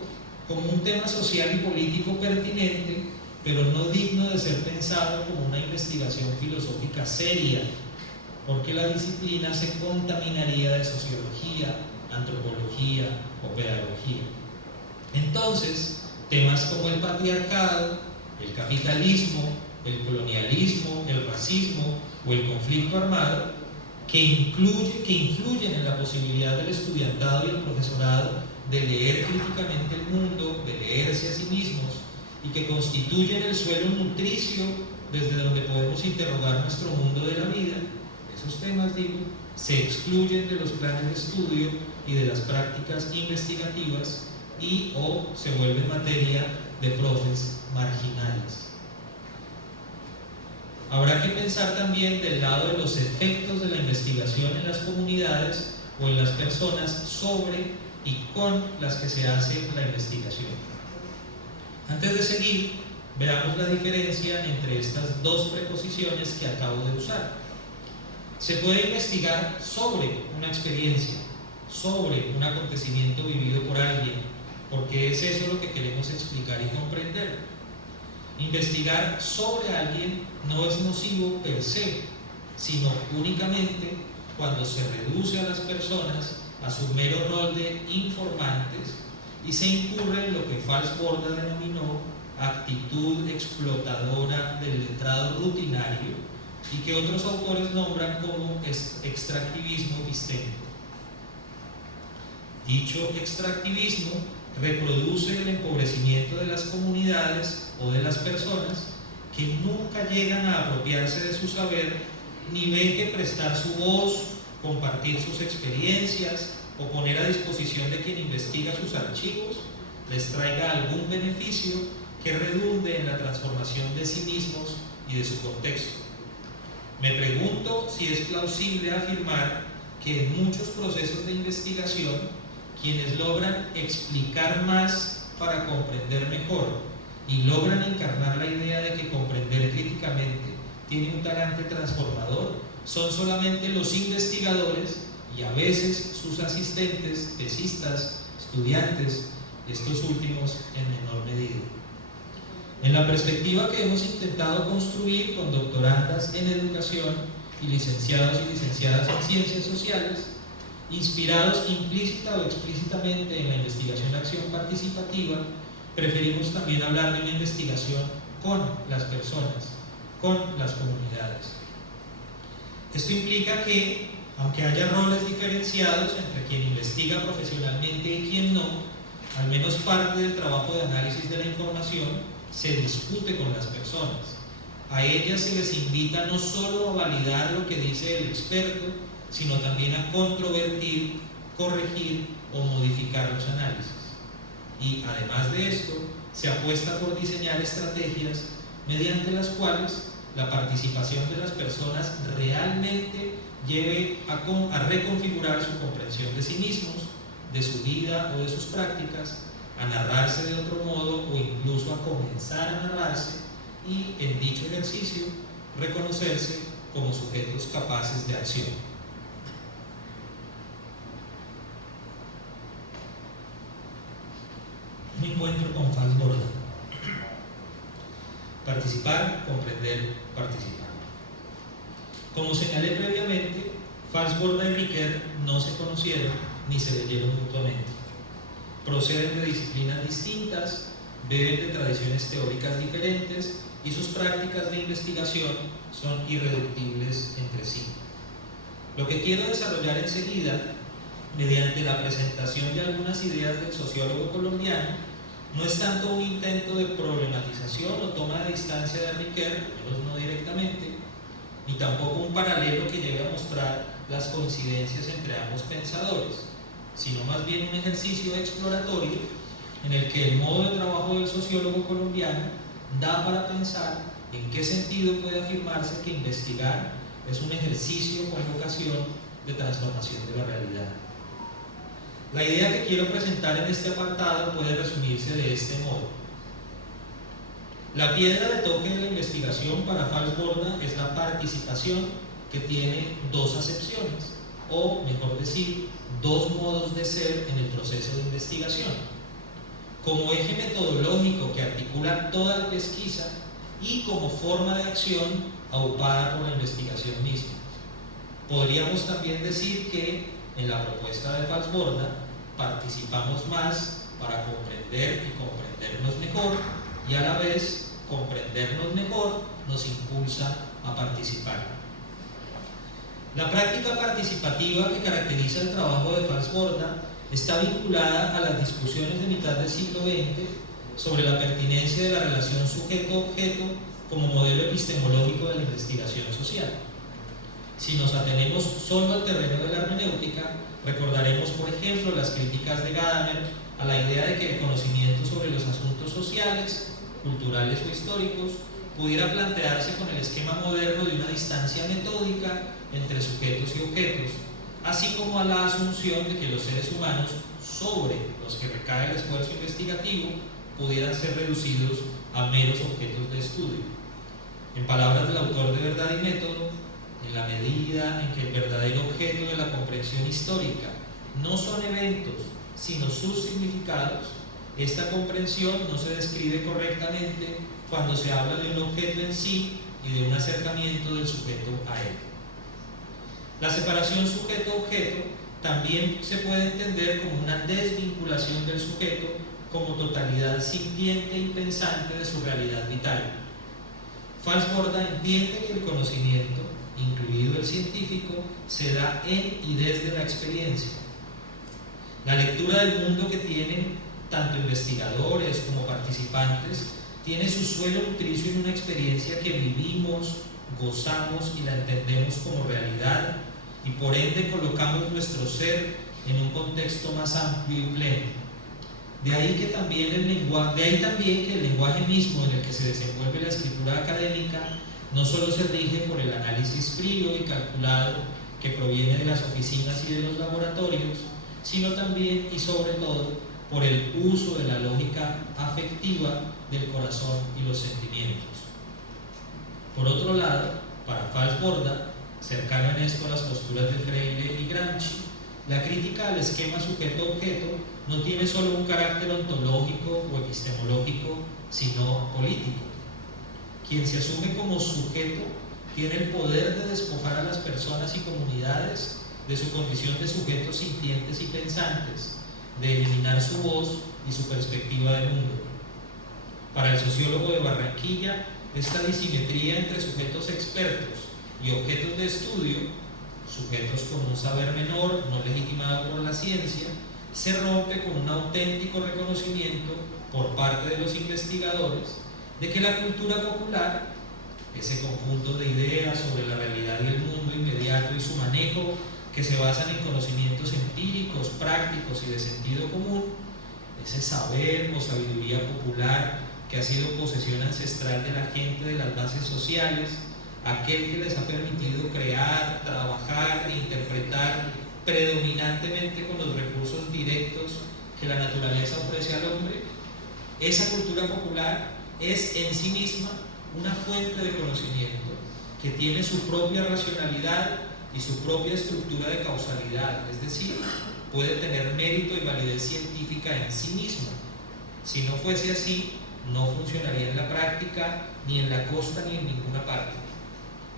como un tema social y político pertinente, pero no digno de ser pensado como una investigación filosófica seria, porque la disciplina se contaminaría de sociología, antropología o pedagogía. Entonces, temas como el patriarcado, el capitalismo, el colonialismo, el racismo o el conflicto armado, que influyen en la posibilidad del estudiantado y el profesorado de leer críticamente el mundo, de leerse a sí mismos, y que constituyen el suelo nutricio desde donde podemos interrogar nuestro mundo de la vida, esos temas, digo, se excluyen de los planes de estudio y de las prácticas investigativas y o se vuelven materia de profes marginales. Habrá que pensar también del lado de los efectos de la investigación en las comunidades o en las personas sobre y con las que se hace la investigación. Antes de seguir, veamos la diferencia entre estas dos preposiciones que acabo de usar. Se puede investigar sobre una experiencia, sobre un acontecimiento vivido por alguien, porque es eso lo que queremos explicar y comprender. Investigar sobre alguien no es nocivo per se, sino únicamente cuando se reduce a las personas a su mero rol de informantes y se incurre en lo que Falsborda denominó actitud explotadora del letrado rutinario y que otros autores nombran como extractivismo epistémico. Dicho extractivismo reproduce el empobrecimiento de las comunidades o de las personas que nunca llegan a apropiarse de su saber ni ven que prestar su voz, compartir sus experiencias o poner a disposición de quien investiga sus archivos les traiga algún beneficio que redunde en la transformación de sí mismos y de su contexto. Me pregunto si es plausible afirmar que en muchos procesos de investigación quienes logran explicar más para comprender mejor y logran encarnar la idea de que comprender críticamente tiene un talante transformador son solamente los investigadores y a veces sus asistentes, tesistas, estudiantes, estos últimos en menor medida. En la perspectiva que hemos intentado construir con doctorandas en educación y licenciados y licenciadas en ciencias sociales, inspirados implícita o explícitamente en la investigación-acción participativa, preferimos también hablar de una investigación con las personas, con las comunidades. Esto implica que, aunque haya roles diferenciados entre quien investiga profesionalmente y quien no, al menos parte del trabajo de análisis de la información se discute con las personas. A ellas se les invita no solo a validar lo que dice el experto, sino también a controvertir, corregir o modificar los análisis. Y además de esto, se apuesta por diseñar estrategias mediante las cuales la participación de las personas realmente lleve a reconfigurar su comprensión de sí mismos, de su vida o de sus prácticas, a narrarse de otro modo o incluso a comenzar a narrarse y, en dicho ejercicio, reconocerse como sujetos capaces de acción. Un encuentro con Falsborda. Participar, comprender, participar. Como señalé previamente, Falsborda y Riquet no se conocieron ni se leyeron mutuamente. Proceden de disciplinas distintas, beben de tradiciones teóricas diferentes y sus prácticas de investigación son irreductibles entre sí. Lo que quiero desarrollar enseguida, mediante la presentación de algunas ideas del sociólogo colombiano, no es tanto un intento de problematización o toma de distancia de Riquet, al menos no directamente, ni tampoco un paralelo que lleve a mostrar las coincidencias entre ambos pensadores, sino más bien un ejercicio exploratorio en el que el modo de trabajo del sociólogo colombiano da para pensar en qué sentido puede afirmarse que investigar es un ejercicio con vocación de transformación de la realidad. La idea que quiero presentar en este apartado puede resumirse de este modo. La piedra de toque de la investigación para Falsborda es la participación, que tiene dos acepciones, o mejor decir, dos modos de ser en el proceso de investigación. Como eje metodológico que articula toda la pesquisa y como forma de acción aupada por la investigación misma. Podríamos también decir que en la propuesta de Falsborda participamos más para comprender y comprendernos mejor, y a la vez comprendernos mejor nos impulsa a participar. La práctica participativa que caracteriza el trabajo de Falsborda está vinculada a las discusiones de mitad del siglo XX sobre la pertinencia de la relación sujeto-objeto como modelo epistemológico de la investigación social. Si nos atenemos solo al terreno de la hermenéutica, recordaremos, por ejemplo, las críticas de Gadamer a la idea de que el conocimiento sobre los asuntos sociales, culturales o históricos pudiera plantearse con el esquema moderno de una distancia metódica entre sujetos y objetos, así como a la asunción de que los seres humanos sobre los que recae el esfuerzo investigativo pudieran ser reducidos a meros objetos de estudio. En palabras del autor de Verdad y Método, en la medida en que el verdadero objeto de la comprensión histórica no son eventos, sino sus significados, esta comprensión no se describe correctamente cuando se habla de un objeto en sí y de un acercamiento del sujeto a él. La separación sujeto-objeto también se puede entender como una desvinculación del sujeto como totalidad sintiente y pensante de su realidad vital. Falsborda entiende que el conocimiento, incluido el científico, se da en y desde la experiencia. La lectura del mundo que tienen tanto investigadores como participantes tiene su suelo nutricio en una experiencia que vivimos, gozamos y la entendemos como realidad, y por ende colocamos nuestro ser en un contexto más amplio y pleno. De ahí también que el lenguaje mismo en el que se desenvuelve la escritura académica no solo se rige por el análisis frío y calculado que proviene de las oficinas y de los laboratorios, sino también y sobre todo por el uso de la lógica afectiva del corazón y los sentimientos. Por otro lado, para Falsborda, cercano en esto a las posturas de Freire y Gramsci, la crítica al esquema sujeto-objeto no tiene solo un carácter ontológico o epistemológico, sino político. Quien se asume como sujeto tiene el poder de despojar a las personas y comunidades de su condición de sujetos sintientes y pensantes, de eliminar su voz y su perspectiva del mundo. Para el sociólogo de Barranquilla, esta disimetría entre sujetos expertos y objetos de estudio, sujetos con un saber menor no legitimado por la ciencia, se rompe con un auténtico reconocimiento por parte de los investigadores de que la cultura popular, ese conjunto de ideas sobre la realidad y el mundo inmediato y su manejo que se basan en conocimientos empíricos, prácticos y de sentido común, ese saber o sabiduría popular que ha sido posesión ancestral de la gente de las bases sociales, aquel que les ha permitido crear, trabajar e interpretar predominantemente con los recursos directos que la naturaleza ofrece al hombre, esa cultura popular es en sí misma una fuente de conocimiento que tiene su propia racionalidad y su propia estructura de causalidad, es decir, puede tener mérito y validez científica en sí misma. Si no fuese así, no funcionaría en la práctica, ni en la costa, ni en ninguna parte.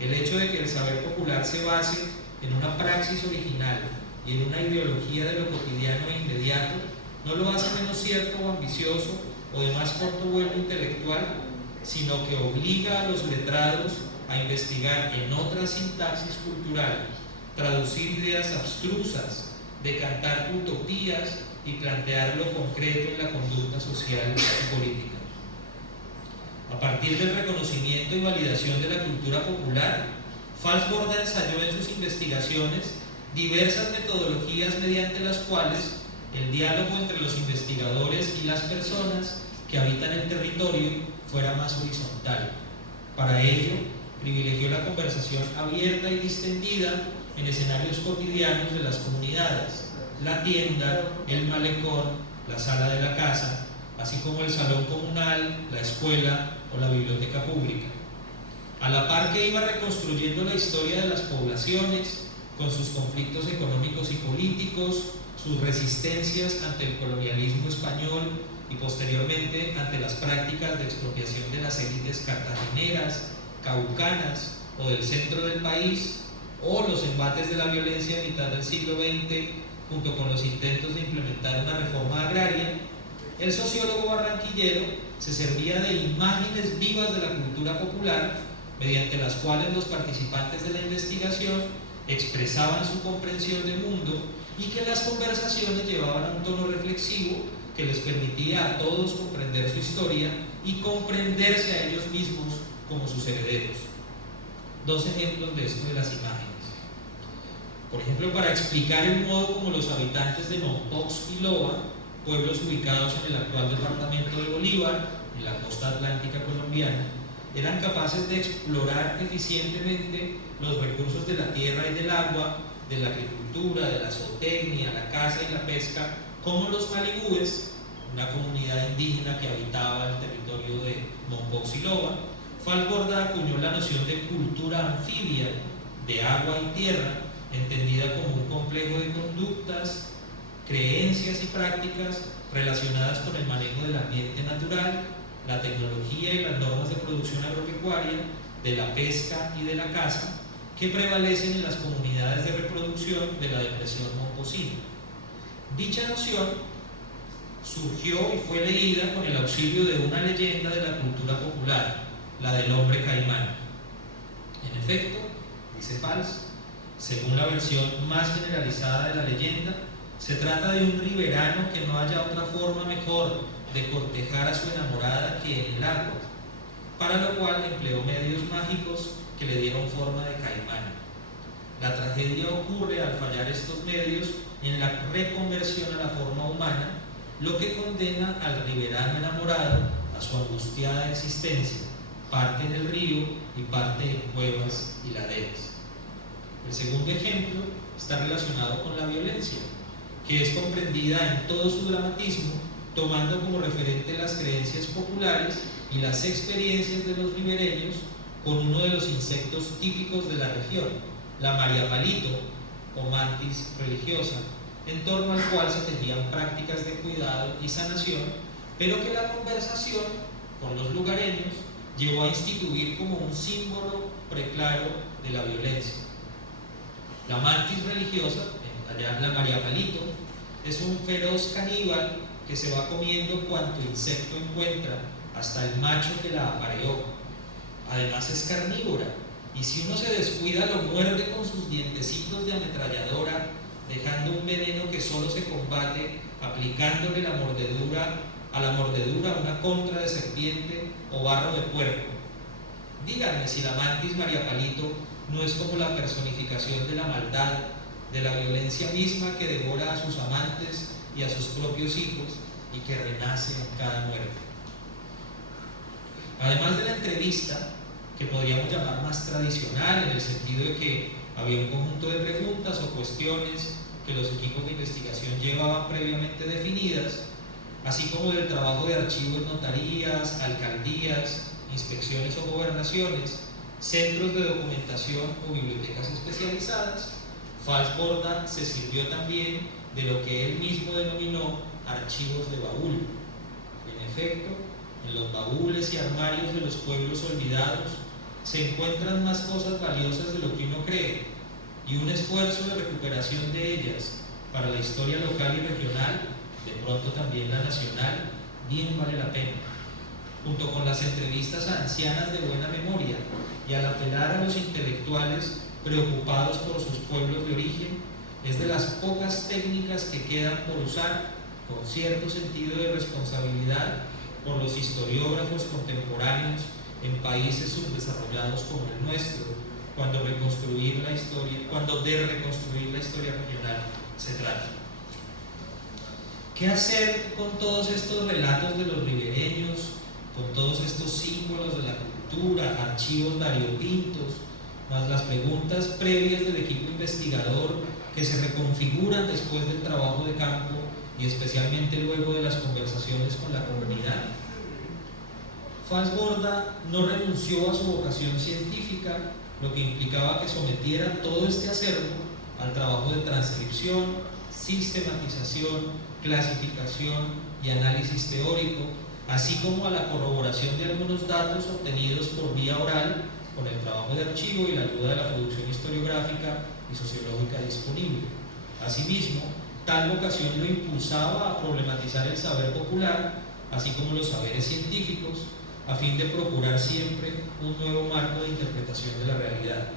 El hecho de que el saber popular se base en una praxis original y en una ideología de lo cotidiano e inmediato no lo hace menos cierto o ambicioso o de más corto vuelo intelectual, sino que obliga a los letrados a investigar en otra sintaxis cultural, traducir ideas abstrusas, decantar utopías y plantear lo concreto en la conducta social y política. A partir del reconocimiento y validación de la cultura popular, Falsborda ensayó en sus investigaciones diversas metodologías mediante las cuales el diálogo entre los investigadores y las personas que habitan el territorio fuera más horizontal. Para ello, privilegió la conversación abierta y distendida en escenarios cotidianos de las comunidades, la tienda, el malecón, la sala de la casa, así como el salón comunal, la escuela o la biblioteca pública. A la par que iba reconstruyendo la historia de las poblaciones, con sus conflictos económicos y políticos, sus resistencias ante el colonialismo español y posteriormente ante las prácticas de expropiación de las élites cartageneras, caucanas o del centro del país, o los embates de la violencia a mitad del siglo XX junto con los intentos de implementar una reforma agraria, el sociólogo barranquillero se servía de imágenes vivas de la cultura popular mediante las cuales los participantes de la investigación expresaban su comprensión del mundo y que las conversaciones llevaban a un tono reflexivo que les permitía a todos comprender su historia y comprenderse a ellos mismos como sus herederos. Dos ejemplos de esto de las imágenes. Por ejemplo, para explicar el modo como los habitantes de Mompox y Loa, pueblos ubicados en el actual departamento de Bolívar, en la costa atlántica colombiana, eran capaces de explorar eficientemente los recursos de la tierra y del agua, de la agricultura, de la zootecnia, la caza y la pesca, como los malibúes, una comunidad indígena que habitaba el territorio de Mompox y Loa. Falsborda acuñó la noción de cultura anfibia, de agua y tierra, entendida como un complejo de conductas, creencias y prácticas relacionadas con el manejo del ambiente natural, la tecnología y las normas de producción agropecuaria, de la pesca y de la caza, que prevalecen en las comunidades de reproducción de la depresión momposina. Dicha noción surgió y fue leída con el auxilio de una leyenda de la cultura popular, la del hombre caimán. En efecto, dice Fals, según la versión más generalizada de la leyenda, se trata de un riverano que no haya otra forma mejor de cortejar a su enamorada que en el agua, para lo cual empleó medios mágicos que le dieron forma de caimán. La tragedia ocurre al fallar estos medios en la reconversión a la forma humana, lo que condena al riverano enamorado a su angustiada existencia, parte en el río y parte en cuevas y laderas. El segundo ejemplo está relacionado con la violencia, que es comprendida en todo su dramatismo, tomando como referente las creencias populares y las experiencias de los ribereños con uno de los insectos típicos de la región, la mariapalito o mantis religiosa, en torno al cual se tejían prácticas de cuidado y sanación, pero que la conversación con los lugareños llevó a instituir como un símbolo preclaro de la violencia. La mantis religiosa, allá la mariapalito, es un feroz caníbal que se va comiendo cuanto insecto encuentra, hasta el macho que la apareó. Además es carnívora, y si uno se descuida lo muerde con sus dientecitos de ametralladora, dejando un veneno que solo se combate aplicándole a la mordedura una contra de serpiente o barro de puerco. Díganme si la mantis María Palito no es como la personificación de la maldad, de la violencia misma que devora a sus amantes y a sus propios hijos y que renace en cada muerte. Además de la entrevista, que podríamos llamar más tradicional en el sentido de que había un conjunto de preguntas o cuestiones que los equipos de investigación llevaban previamente definidas, así como del trabajo de archivo en notarías, alcaldías, inspecciones o gobernaciones, centros de documentación o bibliotecas especializadas, Fals Borda se sirvió también de lo que él mismo denominó archivos de baúl. En efecto, en los baúles y armarios de los pueblos olvidados se encuentran más cosas valiosas de lo que uno cree, y un esfuerzo de recuperación de ellas para la historia local y regional, de pronto también la nacional, bien vale la pena. Junto con las entrevistas a ancianas de buena memoria y al apelar a los intelectuales preocupados por sus pueblos de origen, es de las pocas técnicas que quedan por usar con cierto sentido de responsabilidad por los historiógrafos contemporáneos en países subdesarrollados como el nuestro, cuando de reconstruir la historia regional se trata. ¿Qué hacer con todos estos relatos de los ribereños, con todos estos símbolos de la cultura, archivos variopintos, más las preguntas previas del equipo investigador que se reconfiguran después del trabajo de campo y especialmente luego de las conversaciones con la comunidad? Fals Borda no renunció a su vocación científica, lo que implicaba que sometiera todo este acervo al trabajo de transcripción, sistematización, clasificación y análisis teórico, así como a la corroboración de algunos datos obtenidos por vía oral con el trabajo de archivo y la ayuda de la producción historiográfica y sociológica disponible. Asimismo, tal vocación lo impulsaba a problematizar el saber popular, así como los saberes científicos, a fin de procurar siempre un nuevo marco de interpretación de la realidad.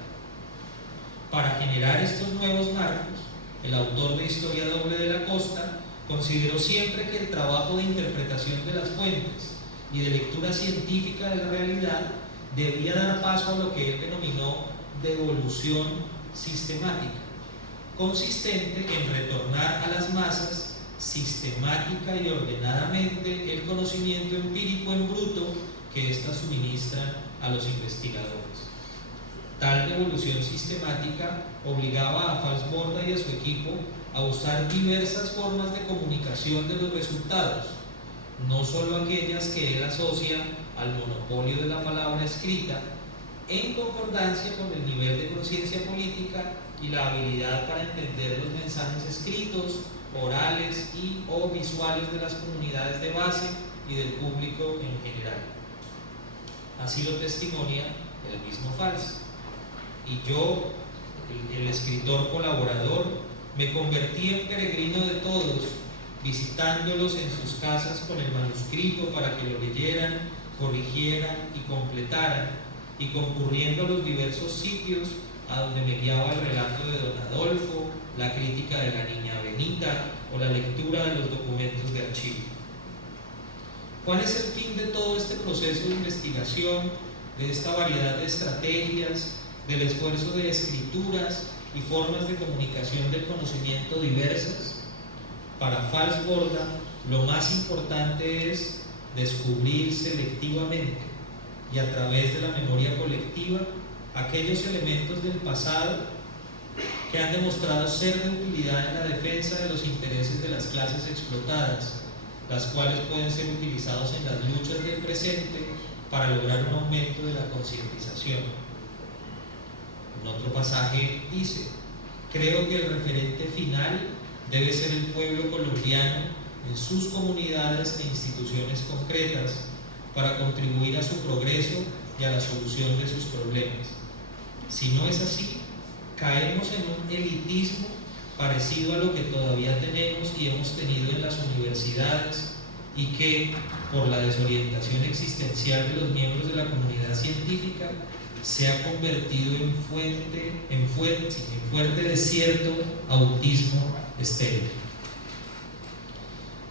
Para generar estos nuevos marcos, el autor de Historia Doble de la Costa consideró siempre que el trabajo de interpretación de las fuentes y de lectura científica de la realidad debía dar paso a lo que él denominó devolución sistemática, consistente en retornar a las masas sistemática y ordenadamente el conocimiento empírico en bruto que éstas suministran a los investigadores. Tal devolución sistemática obligaba a Fals Borda y a su equipo a usar diversas formas de comunicación de los resultados, no solo aquellas que él asocia al monopolio de la palabra escrita, en concordancia con el nivel de conciencia política y la habilidad para entender los mensajes escritos, orales y o visuales de las comunidades de base y del público en general. Así lo testimonia el mismo Fals. Y yo, el escritor colaborador, me convertí en peregrino de todos, visitándolos en sus casas con el manuscrito para que lo leyeran, corrigieran y completaran, y concurriendo a los diversos sitios a donde me guiaba el relato de don Adolfo, la crítica de la niña Benita o la lectura de los documentos de archivo. ¿Cuál es el fin de todo este proceso de investigación, de esta variedad de estrategias, del esfuerzo de escrituras y formas de comunicación del conocimiento diversas? Para Fals Borda, lo más importante es descubrir selectivamente y a través de la memoria colectiva aquellos elementos del pasado que han demostrado ser de utilidad en la defensa de los intereses de las clases explotadas, las cuales pueden ser utilizados en las luchas del presente para lograr un aumento de la concientización. En otro pasaje dice: creo que el referente final debe ser el pueblo colombiano en sus comunidades e instituciones concretas para contribuir a su progreso y a la solución de sus problemas. Si no es así, caemos en un elitismo parecido a lo que todavía tenemos y hemos tenido en las universidades y que, por la desorientación existencial de los miembros de la comunidad científica, se ha convertido en fuerte desierto autismo estéril.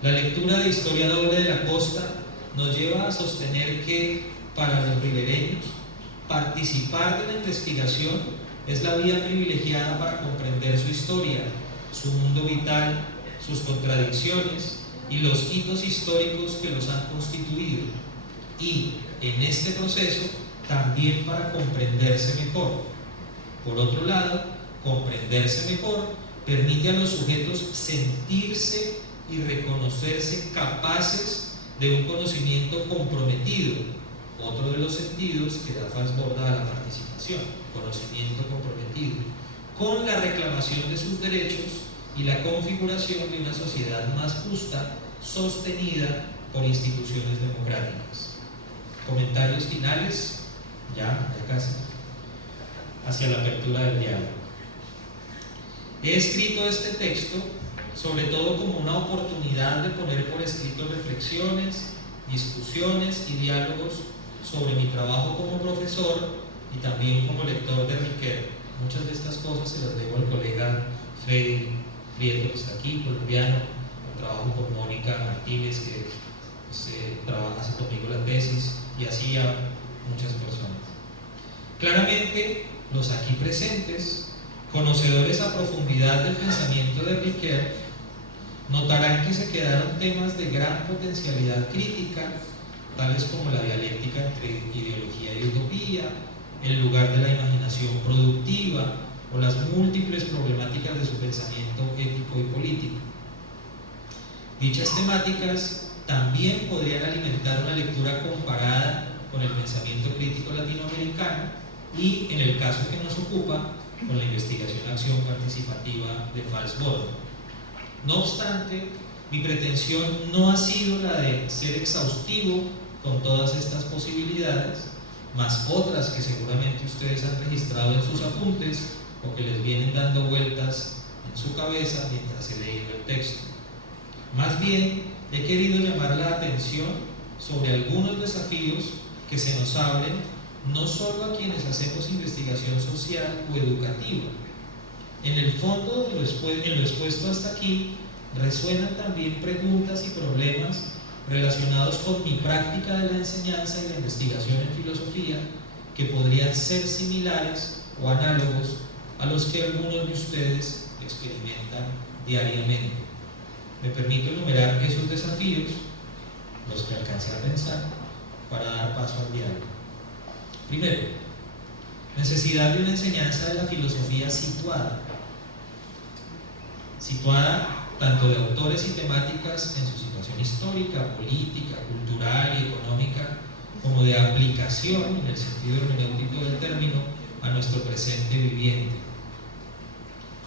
La lectura de Historia Doble de la Costa nos lleva a sostener que para los ribereños participar de la investigación es la vía privilegiada para comprender su historia, su mundo vital, sus contradicciones y los hitos históricos que los han constituido, y en este proceso también para comprenderse mejor. Por otro lado, comprenderse mejor permite a los sujetos sentirse y reconocerse capaces de un conocimiento comprometido, otro de los sentidos que da Falsborda a la participación, conocimiento comprometido, con la reclamación de sus derechos y la configuración de una sociedad más justa, sostenida por instituciones democráticas. Comentarios finales, ya casi, hacia la apertura del diálogo. He escrito este texto sobre todo como una oportunidad de poner por escrito reflexiones, discusiones y diálogos sobre mi trabajo como profesor y también como lector de Riquet. Muchas de estas cosas se las debo al colega Freddy Prieto, que está aquí, colombiano. Trabajo con Mónica Martínez, que hace conmigo la tesis, y así a muchas personas. Claramente, los aquí presentes, conocedores a profundidad del pensamiento de Riquet, notarán que se quedaron temas de gran potencialidad crítica, tales como la dialéctica entre ideología y utopía, el lugar de la imaginación productiva o las múltiples problemáticas de su pensamiento ético y político. Dichas temáticas también podrían alimentar una lectura comparada con el pensamiento crítico latinoamericano y, en el caso que nos ocupa, con la investigación-acción participativa de Falsborda. No obstante, mi pretensión no ha sido la de ser exhaustivo con todas estas posibilidades, más otras que seguramente ustedes han registrado en sus apuntes o que les vienen dando vueltas en su cabeza mientras he leído el texto. Más bien, he querido llamar la atención sobre algunos desafíos que se nos abren no solo a quienes hacemos investigación social o educativa. En el fondo de lo expuesto hasta aquí, resuenan también preguntas y problemas relacionados con mi práctica de la enseñanza y la investigación en filosofía, que podrían ser similares o análogos a los que algunos de ustedes experimentan diariamente. Me permito enumerar esos desafíos, los que alcancé a pensar, para dar paso al diálogo. Primero, necesidad de una enseñanza de la filosofía situada tanto de autores y temáticas en su situación histórica, política, cultural y económica, como de aplicación, en el sentido hermenéutico del término, a nuestro presente viviente.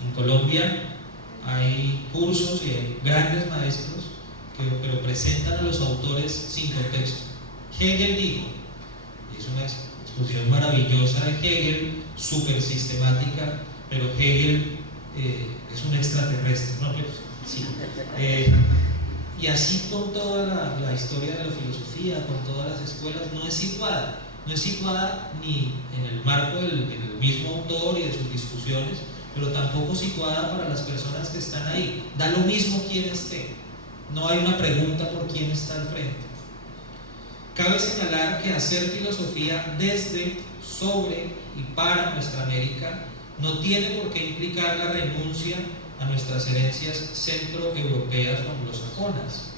En Colombia hay cursos y hay grandes maestros pero presentan a los autores sin contexto. Hegel dijo, y es una exposición maravillosa de Hegel, súper sistemática, pero Hegel es un extraterrestre, ¿no? Sí. Y así con toda la historia de la filosofía, con todas las escuelas, no es situada ni en el marco del mismo autor y de sus discusiones, pero tampoco situada para las personas que están ahí. Da lo mismo quién esté, no hay una pregunta por quién está al frente. Cabe señalar que hacer filosofía desde, sobre y para nuestra América no tiene por qué implicar la renuncia a nuestras herencias centroeuropeas o anglosajonas,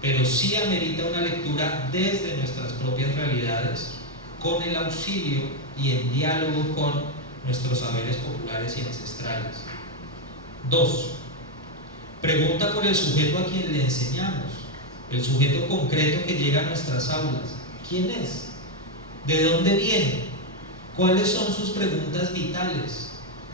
pero sí amerita una lectura desde nuestras propias realidades, con el auxilio y en diálogo con nuestros saberes populares y ancestrales. 2. Pregunta por el sujeto a quien le enseñamos, el sujeto concreto que llega a nuestras aulas. ¿Quién es? ¿De dónde viene? ¿Cuáles son sus preguntas vitales?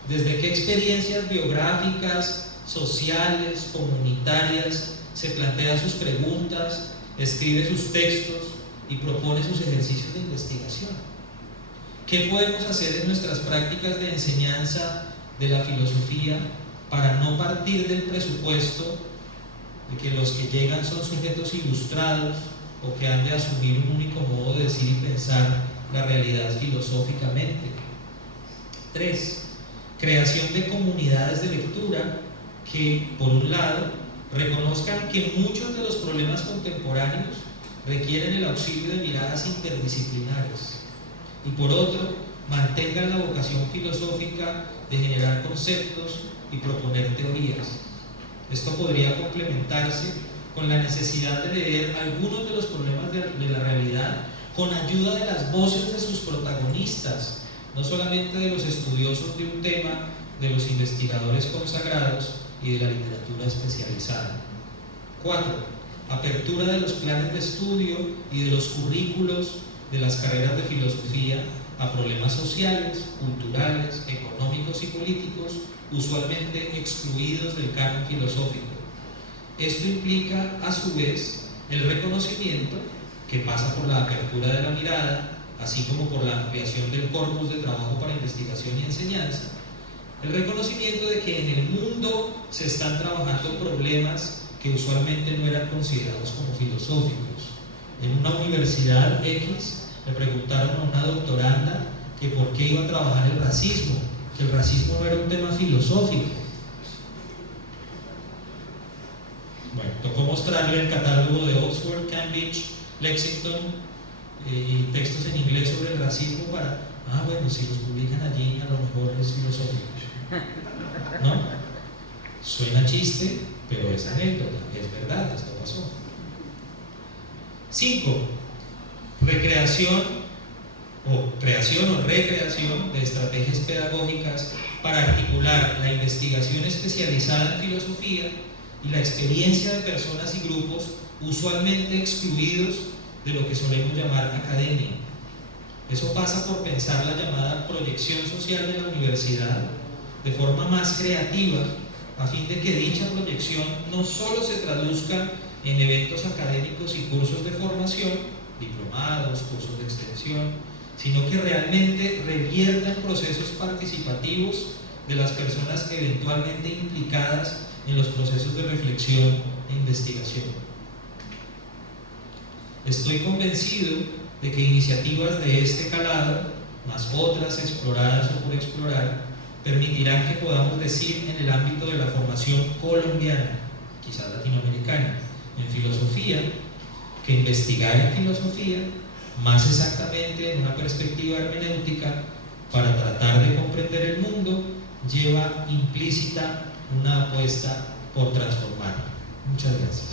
¿Desde qué experiencias biográficas, sociales, comunitarias se plantea sus preguntas, escribe sus textos y propone sus ejercicios de investigación? ¿Qué podemos hacer en nuestras prácticas de enseñanza de la filosofía para no partir del presupuesto de que los que llegan son sujetos ilustrados, o que han de asumir un único modo de decir y pensar la realidad filosóficamente. 3. Creación de comunidades de lectura que, por un lado, reconozcan que muchos de los problemas contemporáneos requieren el auxilio de miradas interdisciplinares y, por otro, mantengan la vocación filosófica de generar conceptos y proponer teorías. Esto podría complementarse con la necesidad de leer algunos de los problemas de la realidad con ayuda de las voces de sus protagonistas, no solamente de los estudiosos de un tema, de los investigadores consagrados y de la literatura especializada. 4. Apertura de los planes de estudio y de los currículos de las carreras de filosofía a problemas sociales, culturales, económicos y políticos, usualmente excluidos del canon filosófico. Esto implica, a su vez, el reconocimiento, que pasa por la apertura de la mirada, así como por la ampliación del corpus de trabajo para investigación y enseñanza, el reconocimiento de que en el mundo se están trabajando problemas que usualmente no eran considerados como filosóficos. En una universidad X le preguntaron a una doctoranda que por qué iba a trabajar el racismo, que el racismo no era un tema filosófico. Bueno, tocó mostrarle el catálogo de Oxford, Cambridge, Lexington y textos en inglés sobre el racismo para, bueno, si los publican allí a lo mejor es filosófico. ¿No? Suena chiste, pero es anécdota, es verdad, esto pasó. 5. Creación o recreación de estrategias pedagógicas para articular la investigación especializada en filosofía y la experiencia de personas y grupos usualmente excluidos de lo que solemos llamar academia. Eso pasa por pensar la llamada proyección social de la universidad de forma más creativa, a fin de que dicha proyección no solo se traduzca en eventos académicos y cursos de formación, diplomados, cursos de extensión, sino que realmente revierta en procesos participativos de las personas eventualmente implicadas en los procesos de reflexión e investigación. Estoy convencido de que iniciativas de este calado, más otras exploradas o por explorar, permitirán que podamos decir en el ámbito de la formación colombiana, quizás latinoamericana, en filosofía, que investigar en filosofía, más exactamente en una perspectiva hermenéutica, para tratar de comprender el mundo, lleva implícita una apuesta por transformar. Muchas gracias.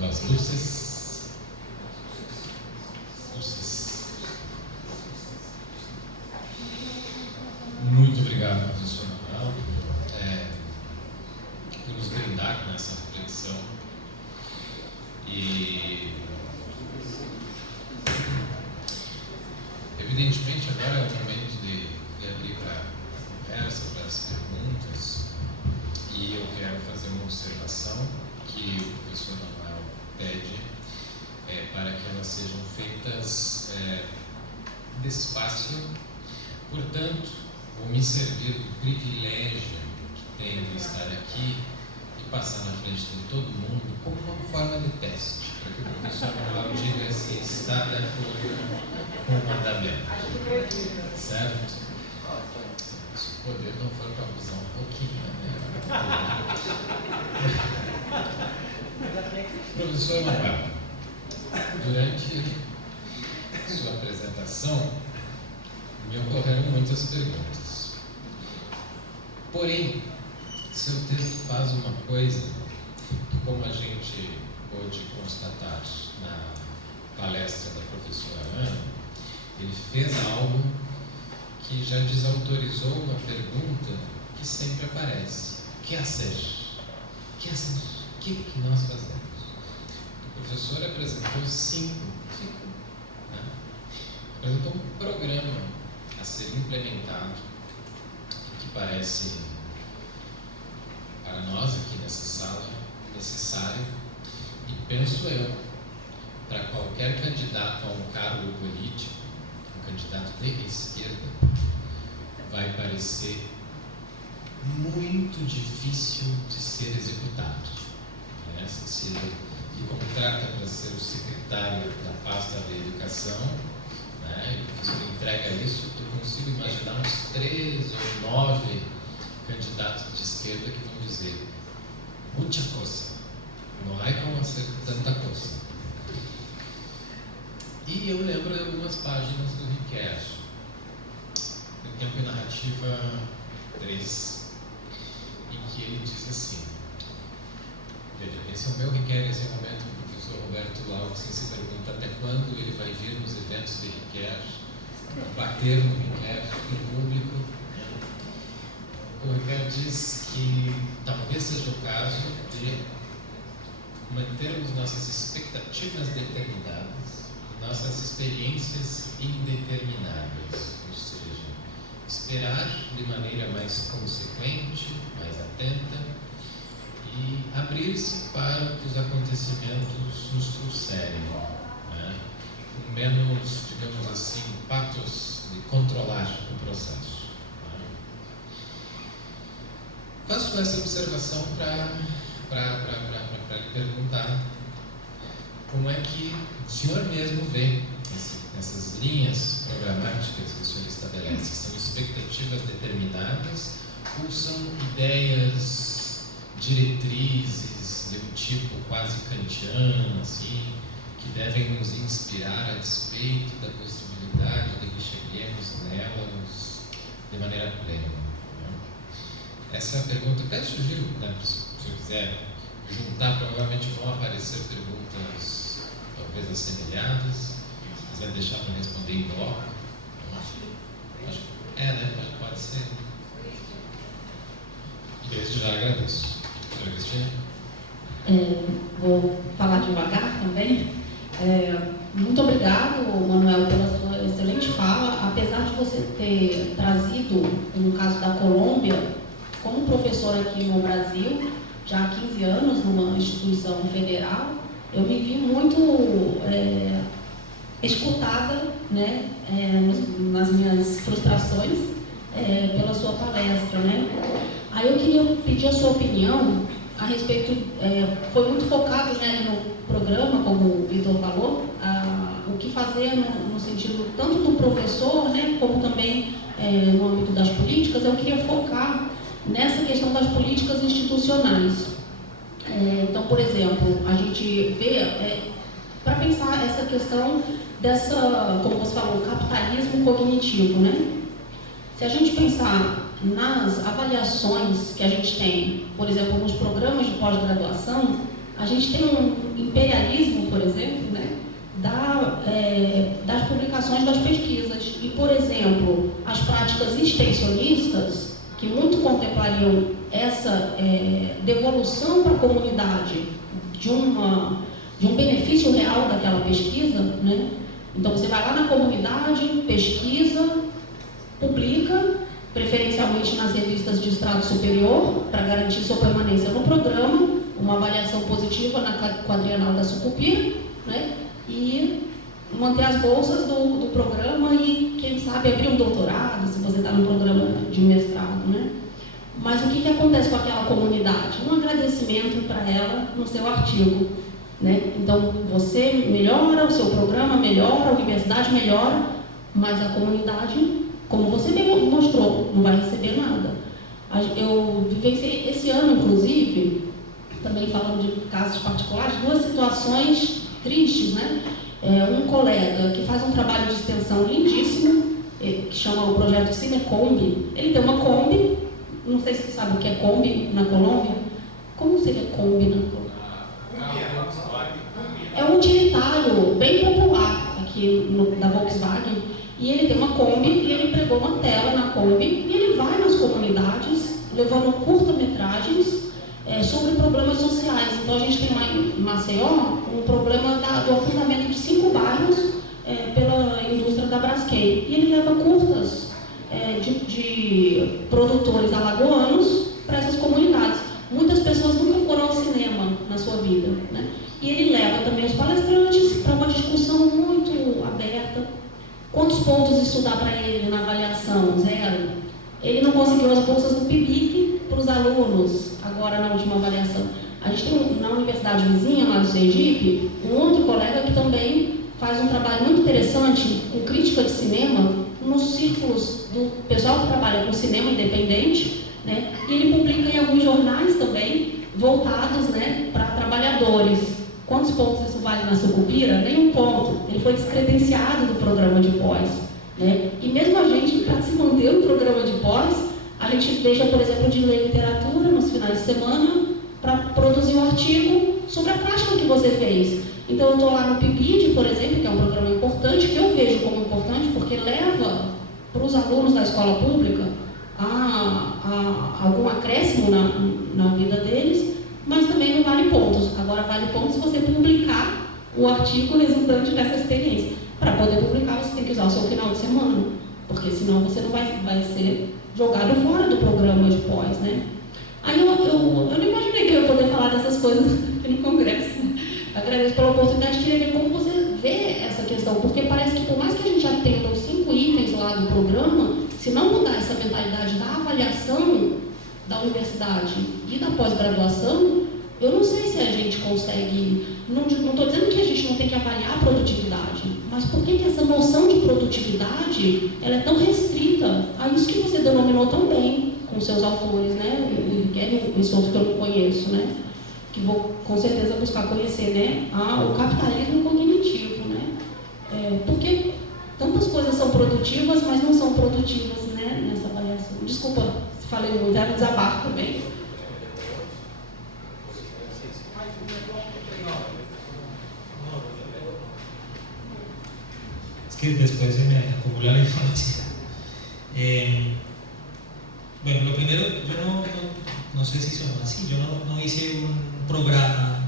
Las luces. Muito obrigado, professor Manuel, por nos brindar com essa reflexão. E, evidentemente, agora é o momento de abrir para a conversa, para as perguntas. E eu quero fazer uma observação que o professor Manuel pede para que elas sejam feitas despacio. Portanto, vou me servir do privilégio que tenho de estar aqui e passar na frente de todo mundo como uma forma de teste, para que o professor Manuel diga se está de acordo com o mandamento. Certo? Se o poder não for para abusar um pouquinho, né? Professor Manuel, durante sua apresentação, me ocorreram muitas perguntas. Porém, seu texto faz uma coisa que, como a gente pôde constatar na palestra da professora Ana, ele fez algo que já desautorizou uma pergunta que sempre aparece. O que hacer? O que hacer? O que nós fazemos? O professor apresentou cinco, né? Apresentou um programa a ser implementado, que parece, para nós aqui nessa sala, necessário, e penso eu, para qualquer candidato a um cargo político, um candidato de esquerda, vai parecer muito difícil de ser executado. Né? Se ele contrata para ser o secretário da pasta da educação, né? E o professor entrega isso, eu consigo imaginar uns 3 ou 9 candidatos de esquerda que vão dizer muita coisa, não há como fazer tanta coisa. E eu lembro de algumas páginas do Riquet, no Tempo e Narrativa 3, em que ele diz assim, veja, esse é o meu Riquet, esse é o momento que o professor Roberto Lautzen se pergunta até quando ele vai vir nos eventos de Riquet, bater no Riquet em público. O Riquet diz que talvez seja o caso de mantermos nossas expectativas determinadas, nossas experiências indetermináveis, ou seja, esperar de maneira mais consequente, mais atenta e abrir-se para o que os acontecimentos nos trouxerem, né? Com menos, digamos assim, patos de controlar o processo. Faço essa observação para lhe perguntar como é que o senhor mesmo vê essas linhas programáticas que o senhor estabelece. São expectativas determinadas ou são ideias, diretrizes de um tipo quase kantiano, assim, que devem nos inspirar a despeito da possibilidade de que cheguemos nelas de maneira plena? Essa é a pergunta. Até sugiro, né, se o senhor quiser juntar, provavelmente vão aparecer perguntas talvez assemelhadas. Se quiser deixar para responder em bloco, acho que né? Pode ser. E desde já agradeço. Doutora Cristina? Vou falar devagar também. Muito obrigado, Manuel, pela sua excelente fala. Apesar de você ter trazido, no caso da Colômbia, como professora aqui no Brasil, já há 15 anos, numa instituição federal, eu me vi muito escutada, né, nas minhas frustrações, pela sua palestra, né? Aí eu queria pedir a sua opinião a respeito, foi muito focado, né, no programa, como o Vitor falou, o que fazer no sentido tanto do professor, né, como também no âmbito das políticas. Eu queria focar nessa questão das políticas institucionais. Então, por exemplo, a gente vê, para pensar essa questão dessa, como você falou, capitalismo cognitivo, né? Se a gente pensar nas avaliações que a gente tem, por exemplo, nos programas de pós-graduação, a gente tem um imperialismo, por exemplo, né, das publicações das pesquisas. E, por exemplo, as práticas extensionistas, que muito contemplariam essa devolução para a comunidade de um benefício real daquela pesquisa, né? Então você vai lá na comunidade, pesquisa, publica, preferencialmente nas revistas de estrado superior, para garantir sua permanência no programa, uma avaliação positiva na quadrienal da Sucupira, né? E manter as bolsas do programa e, quem sabe, abrir um doutorado, se você está no programa de mestrado, né? Mas o que acontece com aquela comunidade? Um agradecimento para ela no seu artigo, né? Então, você melhora, o seu programa melhora, a universidade melhora, mas a comunidade, como você bem mostrou, não vai receber nada. Eu vivenciei esse ano, inclusive, também falando de casos particulares, 2 situações tristes, né? Um colega que faz um trabalho de extensão lindíssimo, que chama o projeto Cinecombi. Ele tem uma Kombi, não sei se você sabe o que é Kombi na Colômbia. Como seria Kombi na Colômbia? É um utilitário bem popular aqui da Volkswagen. E ele tem uma Kombi e ele pregou uma tela na Kombi e ele vai nas comunidades levando curta-metragens sobre problemas sociais. Então a gente tem lá em Maceió um problema do afundamento de 5 bairros pela indústria da Braskem. E ele leva curtas de produtores alagoanos para essas comunidades. Muitas pessoas nunca foram ao cinema na sua vida, né? E ele leva também os palestrantes para uma discussão muito aberta. Quantos pontos estudar para ele na avaliação? 0. ele não conseguiu as bolsas do PIBIC para os alunos, agora na última avaliação. A gente tem na universidade vizinha, lá do Sergipe, um outro colega que também faz um trabalho muito interessante com crítica de cinema nos círculos do pessoal que trabalha com cinema independente, né? E ele publica em alguns jornais também, voltados, né, para trabalhadores. Quantos pontos isso vale na Sucupira? Nenhum ponto. Ele foi descredenciado do programa de pós, né? E mesmo a gente, para se manter no programa de pós, a gente deixa, por exemplo, de ler literatura nos finais de semana para produzir um artigo sobre a prática que você fez. Então, eu estou lá no PIBID, por exemplo, que é um programa importante, que eu vejo como importante, porque leva para os alunos da escola pública algum acréscimo na vida deles, mas também não vale pontos. Agora, vale pontos se você publicar o artigo resultante dessa experiência. Para poder publicar, você tem que usar o seu final de semana, porque senão você não vai ser jogado fora do programa de pós, né? Aí eu não imaginei que eu ia poder falar dessas coisas no congresso. Agradeço pela oportunidade, queria ver como você vê essa questão, porque parece que por mais que a gente já tenha os 5 itens lá do programa, se não mudar essa mentalidade da avaliação da universidade e da pós-graduação, eu não sei se a gente consegue. Não estou dizendo que a gente não tem que avaliar a produtividade, mas por que essa noção de produtividade ela é tão restrita a isso que você denominou tão bem com seus autores, né? Esse outro que eu não conheço, né? Que vou com certeza buscar conhecer, né? O capitalismo cognitivo, né? Porque tantas coisas são produtivas, mas não são produtivas, né? Nessa avaliação. Desculpa se falei muito, era um desabafo também. Es que después se me acumula la información. Bueno, lo primero, yo no sé si son así, yo no hice un programa,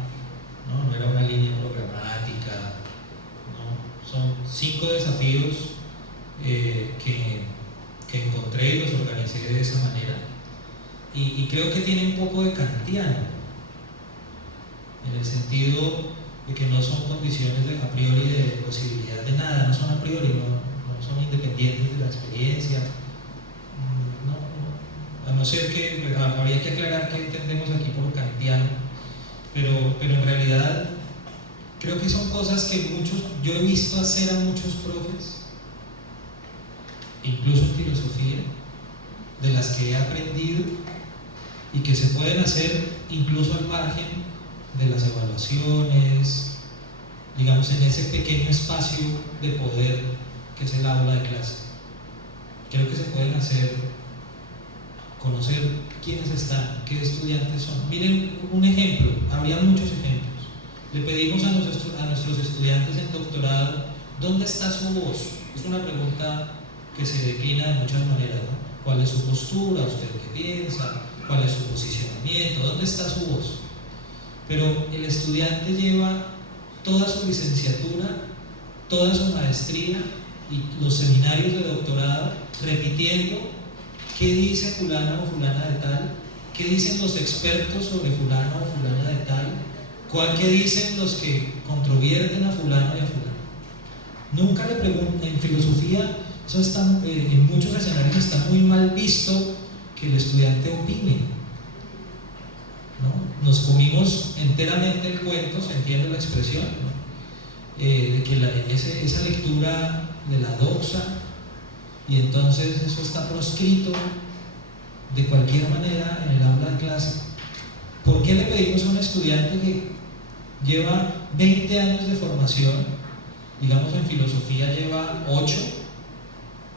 no era una línea programática, ¿no? Son 5 desafíos que encontré y los organicé de esa manera. Y creo que tiene un poco de kantiano, en el sentido de que no son condiciones a priori de posibilidad de nada, no son a priori, no son independientes de la experiencia. A no ser que habría que aclarar qué entendemos aquí por kantiano, pero en realidad creo que son cosas que yo he visto hacer a muchos profes, incluso en filosofía, de las que he aprendido y que se pueden hacer incluso al margen de las evaluaciones, digamos en ese pequeño espacio de poder que es el aula de clase. Creo que se pueden hacer, conocer quiénes están, qué estudiantes son. Miren un ejemplo, habría muchos ejemplos. Le pedimos a nuestros estudiantes en doctorado, ¿dónde está su voz? Es una pregunta que se declina de muchas maneras, ¿no? ¿Cuál es su postura? ¿Usted qué piensa? ¿Cuál es su posicionamiento? ¿Dónde está su voz? Pero el estudiante lleva toda su licenciatura, toda su maestría y los seminarios de doctorado repitiendo qué dice fulano o fulana de tal, qué dicen los expertos sobre fulano o fulana de tal, qué dicen los que controvierten a fulano y a fulano. Nunca le preguntan, en filosofía, eso está, en muchos escenarios está muy mal visto que el estudiante opine, ¿no? Nos comimos enteramente el cuento, se entiende la expresión, ¿no? De que esa lectura de la doxa, y entonces eso está proscrito de cualquier manera en el aula de clase. ¿Por qué le pedimos a un estudiante que lleva 20 años de formación, digamos en filosofía lleva 8,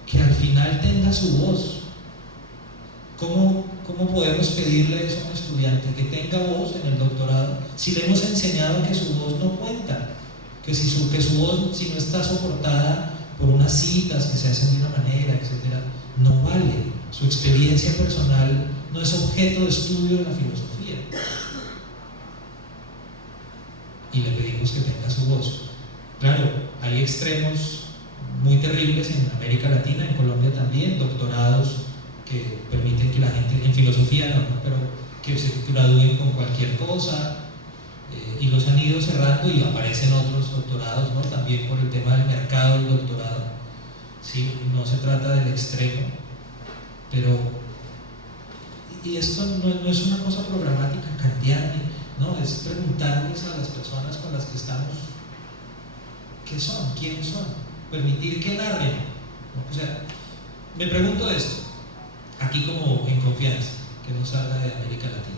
que al final tenga su voz? ¿Cómo podemos pedirle eso a un estudiante, que tenga voz en el doctorado, si le hemos enseñado que su voz no cuenta, que su voz, si no está soportada por unas citas que se hacen de una manera, etcétera, no vale? Su experiencia personal no es objeto de estudio de la filosofía. Y le pedimos que tenga su voz. Claro, hay extremos muy terribles en América Latina, en Colombia también, doctorados que permiten que la gente, en filosofía no, pero que se gradúen con cualquier cosa, y los han ido cerrando y aparecen otros doctorados, ¿no? También por el tema del mercado del doctorado. Sí, no se trata del extremo, pero Y esto no es una cosa programática kantiana, no, es preguntarles a las personas con las que estamos qué son, quiénes son, permitir que narren, ¿no? O sea, me pregunto esto, aquí como en confianza, que no salga de América Latina.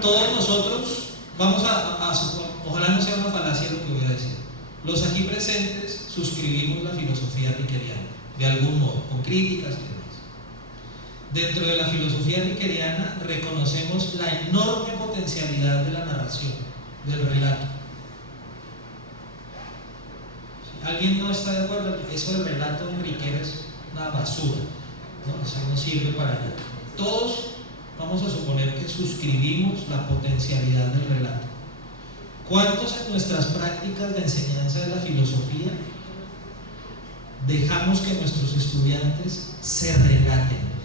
Todos nosotros vamos a suponer, ojalá no sea una falacia lo que voy a decir, los aquí presentes suscribimos la filosofía rickeriana, de algún modo, con críticas y demás. Dentro de la filosofía rickeriana reconocemos la enorme potencialidad de la narración, del relato. Si alguien no está de acuerdo, eso del relato en Ricker es una basura, ¿no? Eso no sirve para nada. Todos vamos a suponer que suscribimos la potencialidad del relato. ¿Cuántos en nuestras prácticas de enseñanza de la filosofía dejamos que nuestros estudiantes se relaten,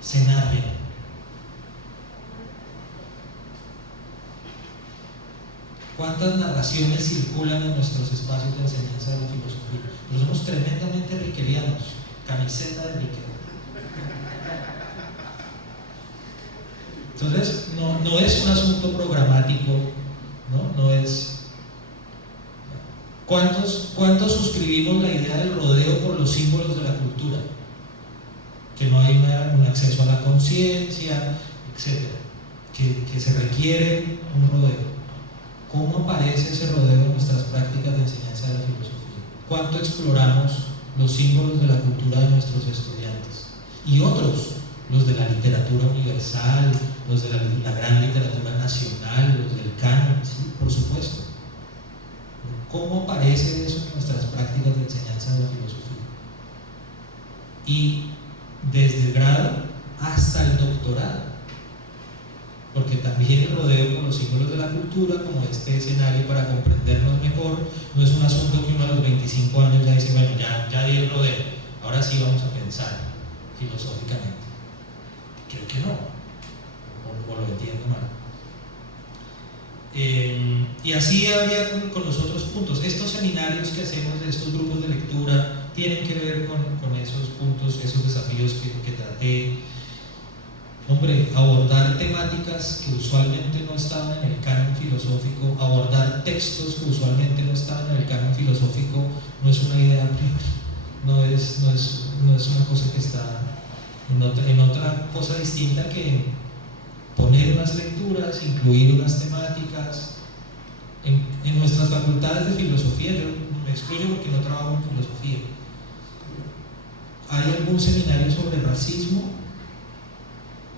se narren? ¿Cuántas narraciones circulan en nuestros espacios de enseñanza de la filosofía? Pero somos tremendamente rickerianos, camiseta de Ricker. Entonces, no es un asunto programático, no es. ¿Cuántos suscribimos la idea del rodeo por los símbolos de la cultura? Que no hay un acceso a la conciencia, etc. Que se requiere un rodeo. ¿Cómo aparece ese rodeo en nuestras prácticas de enseñanza de la filosofía? ¿Cuánto exploramos los símbolos de la cultura de nuestros estudiantes? Y otros, los de la literatura universal, los de la gran literatura nacional, los del canon, sí, por supuesto. ¿Cómo aparece eso en nuestras prácticas de enseñanza de la filosofía? Y desde el grado hasta el doctorado, porque también el rodeo con los símbolos de la cultura, como este escenario para comprendernos mejor, no es un asunto que uno a los 25 años ya dice, bueno, ya di el rodeo, ahora sí vamos a pensar filosóficamente. Creo que no, o lo entiendo mal. Y así habría con los otros puntos. Estos seminarios que hacemos de estos grupos de lectura tienen que ver con esos puntos, esos desafíos que traté. Hombre, abordar temáticas que usualmente no estaban en el canon filosófico, abordar textos que usualmente no estaban en el canon filosófico, no es una idea no es una cosa que está en otra cosa distinta que poner unas lecturas, incluir unas temáticas. En nuestras facultades de filosofía, yo me excluyo porque no trabajo en filosofía, ¿hay algún seminario sobre racismo?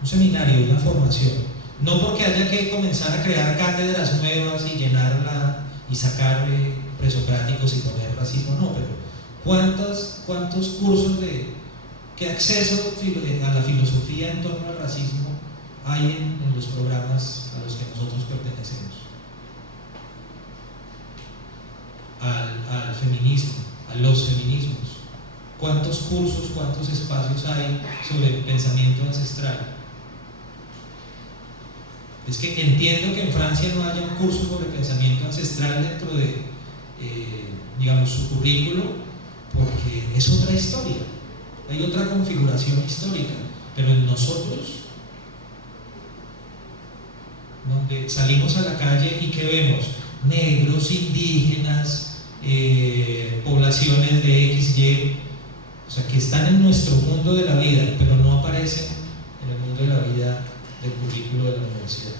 Un seminario, una formación, no porque haya que comenzar a crear cátedras nuevas y llenarla y sacar presocráticos y poner racismo, no, pero ¿cuántos cursos qué acceso a la filosofía en torno al racismo hay en los programas a los que nosotros pertenecemos? Al feminismo, a los feminismos. ¿Cuántos cursos, cuántos espacios hay sobre pensamiento ancestral? Es que entiendo que en Francia no haya un curso sobre pensamiento ancestral dentro de, digamos, su currículo, porque es otra historia, hay otra configuración histórica, pero en nosotros, donde salimos a la calle y que vemos negros, indígenas, poblaciones de XY, o sea, que están en nuestro mundo de la vida, pero no aparecen en el mundo de la vida del currículo de la universidad.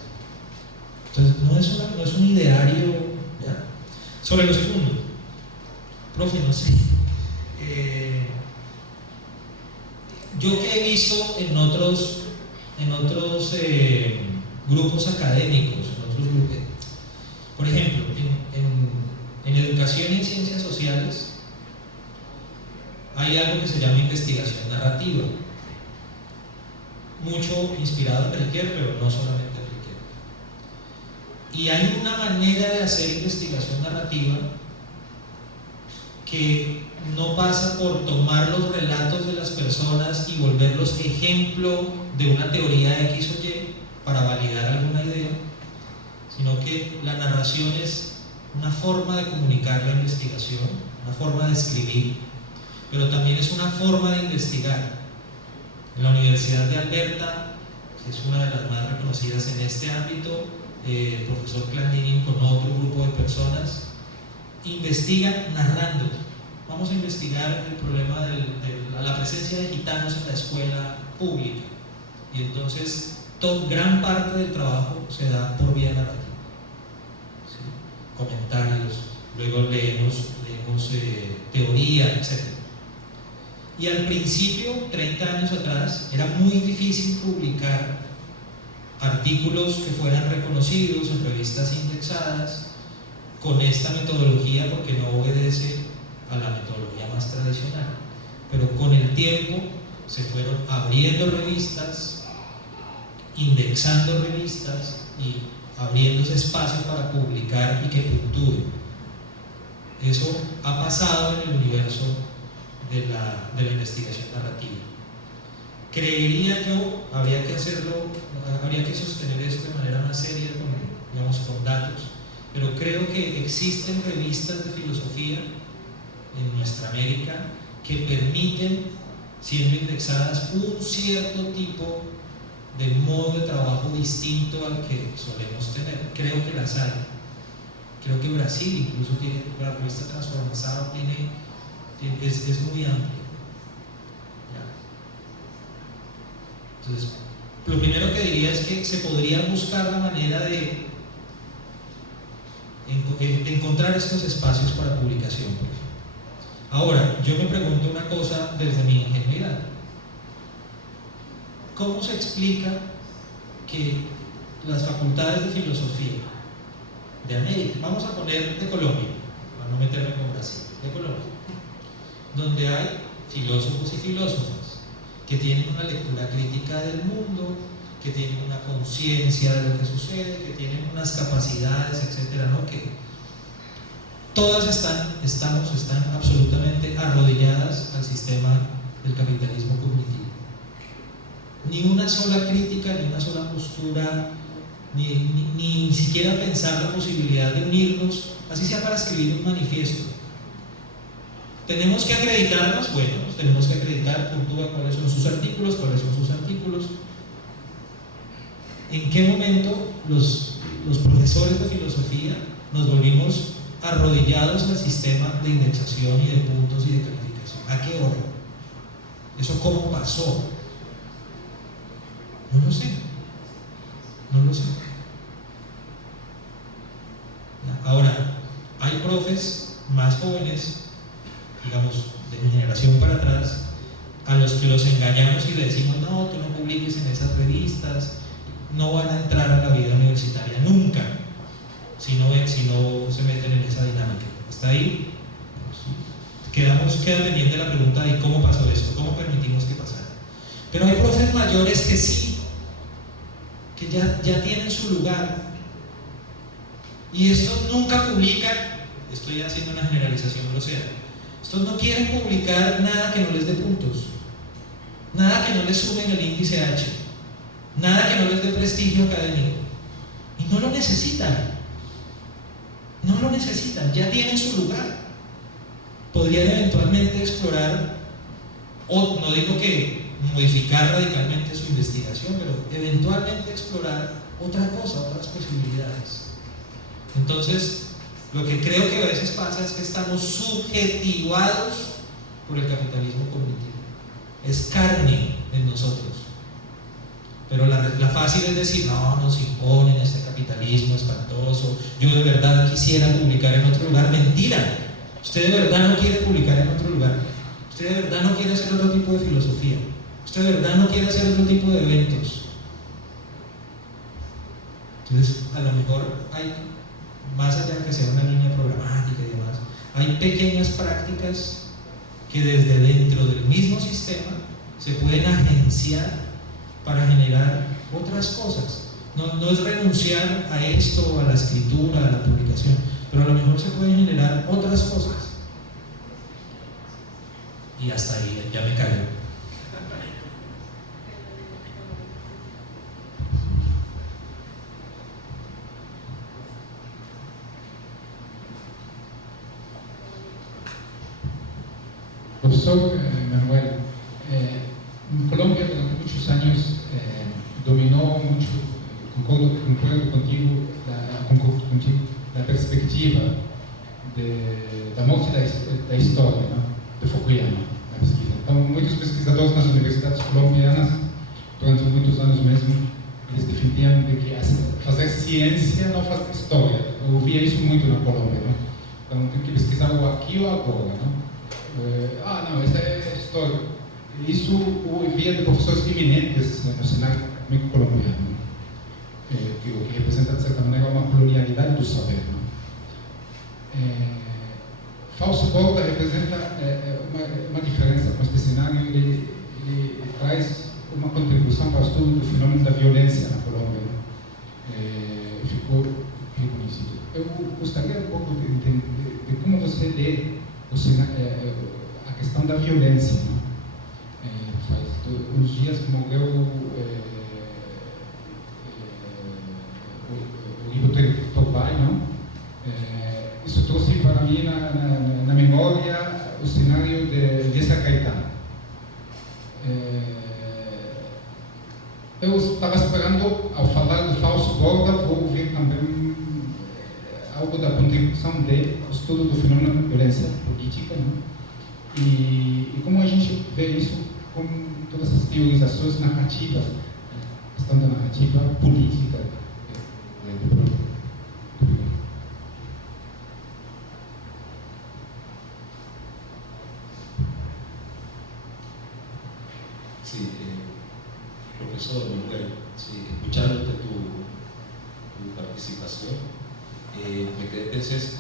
Entonces, no es un ideario, ¿ya? Sobre lo segundo, profe, no sé. Yo que he visto en otros grupos académicos, en otros grupos, por ejemplo, en educación y en ciencias sociales, hay algo que se llama investigación narrativa, mucho inspirado en Ricker, pero no solamente en Ricker. Y hay una manera de hacer investigación narrativa que no pasa por tomar los relatos de las personas y volverlos ejemplo de una teoría X o Y para validar alguna idea, sino que la narración es una forma de comunicar la investigación, una forma de escribir, pero también es una forma de investigar. En la Universidad de Alberta que es una de las más reconocidas en este ámbito, el profesor Clandinin con otro grupo de personas, investigan narrando. Vamos a investigar el problema de la presencia de gitanos en la escuela pública, y entonces gran parte del trabajo se da por vía narrativa, ¿sí? Comentarios, luego leemos teoría, etc. Y al principio, 30 años atrás, era muy difícil publicar artículos que fueran reconocidos en revistas indexadas con esta metodología, porque no obedece a la metodología más tradicional. Pero con el tiempo se fueron abriendo revistas, indexando revistas y abriéndose espacio para publicar y que puntúen. Eso ha pasado en el universo de la investigación narrativa. Creería yo, habría que hacerlo, habría que sostener esto de manera más seria, con datos, pero creo que existen revistas de filosofía en nuestra América que permiten, siendo indexadas, un cierto tipo de modo de trabajo distinto al que solemos tener. Creo que las hay. Creo que Brasil incluso tiene, la revista Transformação es muy amplia. Entonces, lo primero que diría es que se podría buscar la manera de encontrar estos espacios para publicación. Ahora, yo me pregunto una cosa desde mi ingenuidad. ¿Cómo se explica que las facultades de filosofía de América, vamos a poner de Colombia, para no meterme con Brasil, de Colombia, donde hay filósofos y filósofas que tienen una lectura crítica del mundo, que tienen una conciencia de lo que sucede, que tienen unas capacidades, etcétera, ¿no? Que todas están absolutamente arrodilladas al sistema del capitalismo cognitivo. Ni una sola crítica, ni una sola postura, ni siquiera pensar la posibilidad de unirnos, así sea para escribir un manifiesto. ¿Tenemos que acreditarnos? Bueno, tenemos que acreditar, puntúa cuáles son sus artículos, ¿En qué momento los profesores de filosofía nos volvimos arrodillados al sistema de indexación y de puntos y de calificación? ¿A qué hora? ¿Eso cómo pasó? No lo sé. Ahora, hay profes más jóvenes, digamos, de mi generación para atrás, a los que los engañamos y le decimos: no, tú no publiques en esas revistas, no van a entrar a la vida universitaria nunca si no se meten en esa dinámica. ¿Está ahí? Queda pendiente la pregunta de cómo pasó esto, cómo permitimos que pasara. Pero hay profes mayores que sí, que ya tienen su lugar, y estos nunca publican. Estoy haciendo una generalización grosera. Estos no quieren publicar nada que no les dé puntos, nada que no les sume en el índice H, nada que no les dé prestigio académico, y no lo necesitan, ya tienen su lugar. Podrían eventualmente explorar, o no digo que modificar radicalmente su investigación, pero eventualmente explorar otra cosa, otras posibilidades. Entonces, lo que creo que a veces pasa es que estamos subjetivados por el capitalismo cognitivo. Es carne en nosotros. Pero la fácil es decir: no, nos imponen este capitalismo espantoso, yo de verdad quisiera publicar en otro lugar. Mentira. Usted de verdad no quiere publicar en otro lugar. Usted de verdad no quiere hacer otro tipo de filosofía. Usted de verdad no quiere hacer otro tipo de eventos. Entonces, a lo mejor hay, más allá de que sea una línea programática y demás, hay pequeñas prácticas que desde dentro del mismo sistema se pueden agenciar para generar otras cosas. No es renunciar a esto, a la escritura, a la publicación, pero a lo mejor se pueden generar otras cosas. Y hasta ahí, ya me callo. Profesor Manuel, en Colombia durante muchos años dominó perspectiva da morte da história, né, de Fukuyama, na pesquisa. Então, muitos pesquisadores nas universidades colombianas, durante muitos anos mesmo, eles defendiam de que fazer ciência não faz história. Eu ouvia isso muito na Colômbia, né? Então, tem que pesquisar o aqui ou agora, né? Não, essa é história. Isso eu via de professores eminentes, né, no cenário acadêmico colombiano, que representa, de certa maneira, uma colonialidade do saber. Fausto Borda representa uma diferença com este cenário. Ele traz uma contribuição para o estudo do fenômeno da violência na Colômbia. Ficou reconhecido. Eu gostaria um pouco de entender de como você lê a questão da violência. Né? Faz uns dias morreu o livro Torbay, não? Isso trouxe para mim na memória o cenário de Elisa Caetano. Eu estava esperando, ao falar de Fausto Borda, vou ouvir também algo da contribuição dele ao estudo do fenômeno da violência política, né? E como a gente vê isso com todas as teorizações narrativas, a questão da narrativa política do problema. Sí, profesor Manuel, sí, escuchándote tu participación, me quedé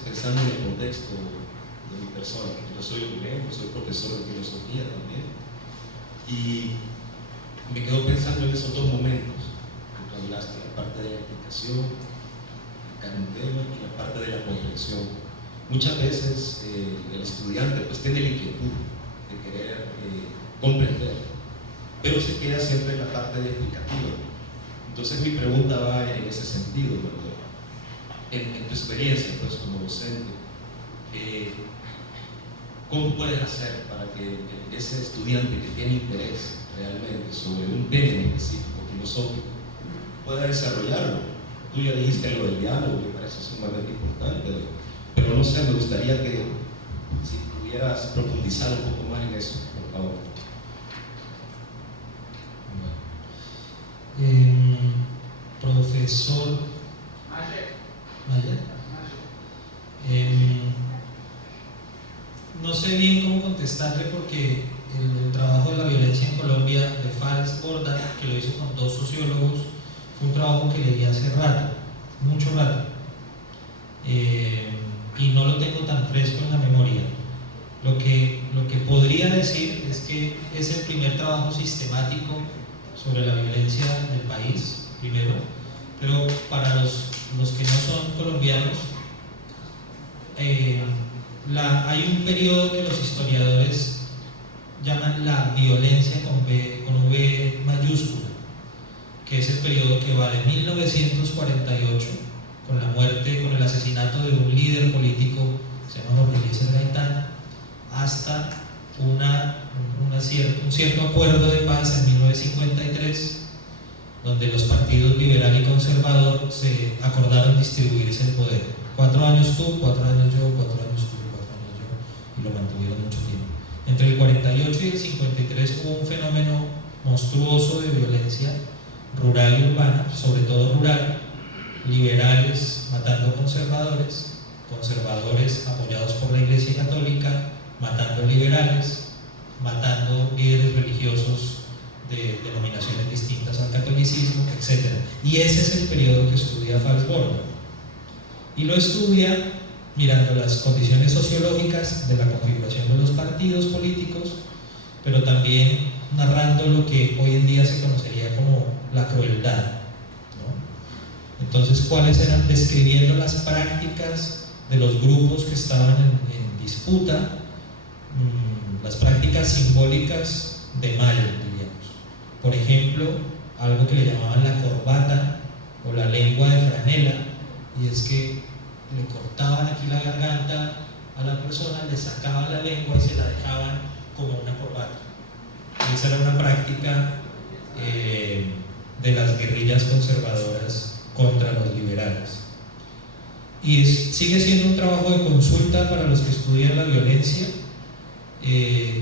pensando en el contexto de mi persona. Yo soy chileno, soy profesor de filosofía también, y me quedo pensando en esos dos momentos que tú hablaste, la parte de la explicación, el tema, y la parte de la comprensión. Muchas veces el estudiante pues tiene la inquietud de querer comprender, pero se queda siempre en la parte de explicativa. Entonces mi pregunta va en ese sentido, ¿verdad? En tu experiencia pues, como docente, ¿cómo puedes hacer para que ese estudiante que tiene interés realmente sobre un tema específico, filosófico, pueda desarrollarlo? Tú ya dijiste lo del diálogo, me parece sumamente importante, pero no sé, me gustaría que si pudieras profundizar un poco más en eso, por favor. Profesor Maya. No sé bien cómo contestarle porque el trabajo de la violencia en Colombia de Fausto Borda, que lo hizo con dos sociólogos, fue un trabajo que leí hace rato, mucho rato, y no lo tengo tan fresco en la memoria. Lo que podría decir es que es el primer trabajo sistemático sobre la violencia del país, primero, pero para los que no son colombianos, hay un periodo que los historiadores llaman la violencia con V mayúscula, que es el periodo que va de 1948, con la muerte, con el asesinato de un líder político, se llama Jorge Eliezer Gaitán, hasta un cierto acuerdo de paz en 1953, donde los partidos liberal y conservador se acordaron distribuirse el poder. 4 años tú, 4 años yo, 4 años tú, 4 años yo, y lo mantuvieron mucho tiempo. Entre el 48 y el 53 hubo un fenómeno monstruoso de violencia rural y urbana, sobre todo rural, liberales matando conservadores, conservadores apoyados por la Iglesia Católica matando liberales, matando líderes religiosos de denominaciones distintas al catolicismo, etc. Y ese es el periodo que estudia Fausto Borda. Y lo estudia mirando las condiciones sociológicas de la configuración de los partidos políticos, pero también narrando lo que hoy en día se conocería como la crueldad, ¿no? Entonces, ¿cuáles eran? Describiendo las prácticas de los grupos que estaban en disputa, las prácticas simbólicas de mal, diríamos. Por ejemplo, algo que le llamaban la corbata o la lengua de franela, y es que le cortaban aquí la garganta a la persona, le sacaban la lengua y se la dejaban como una corbata. Y esa era una práctica de las guerrillas conservadoras contra los liberales. y sigue siendo un trabajo de consulta para los que estudian la violencia.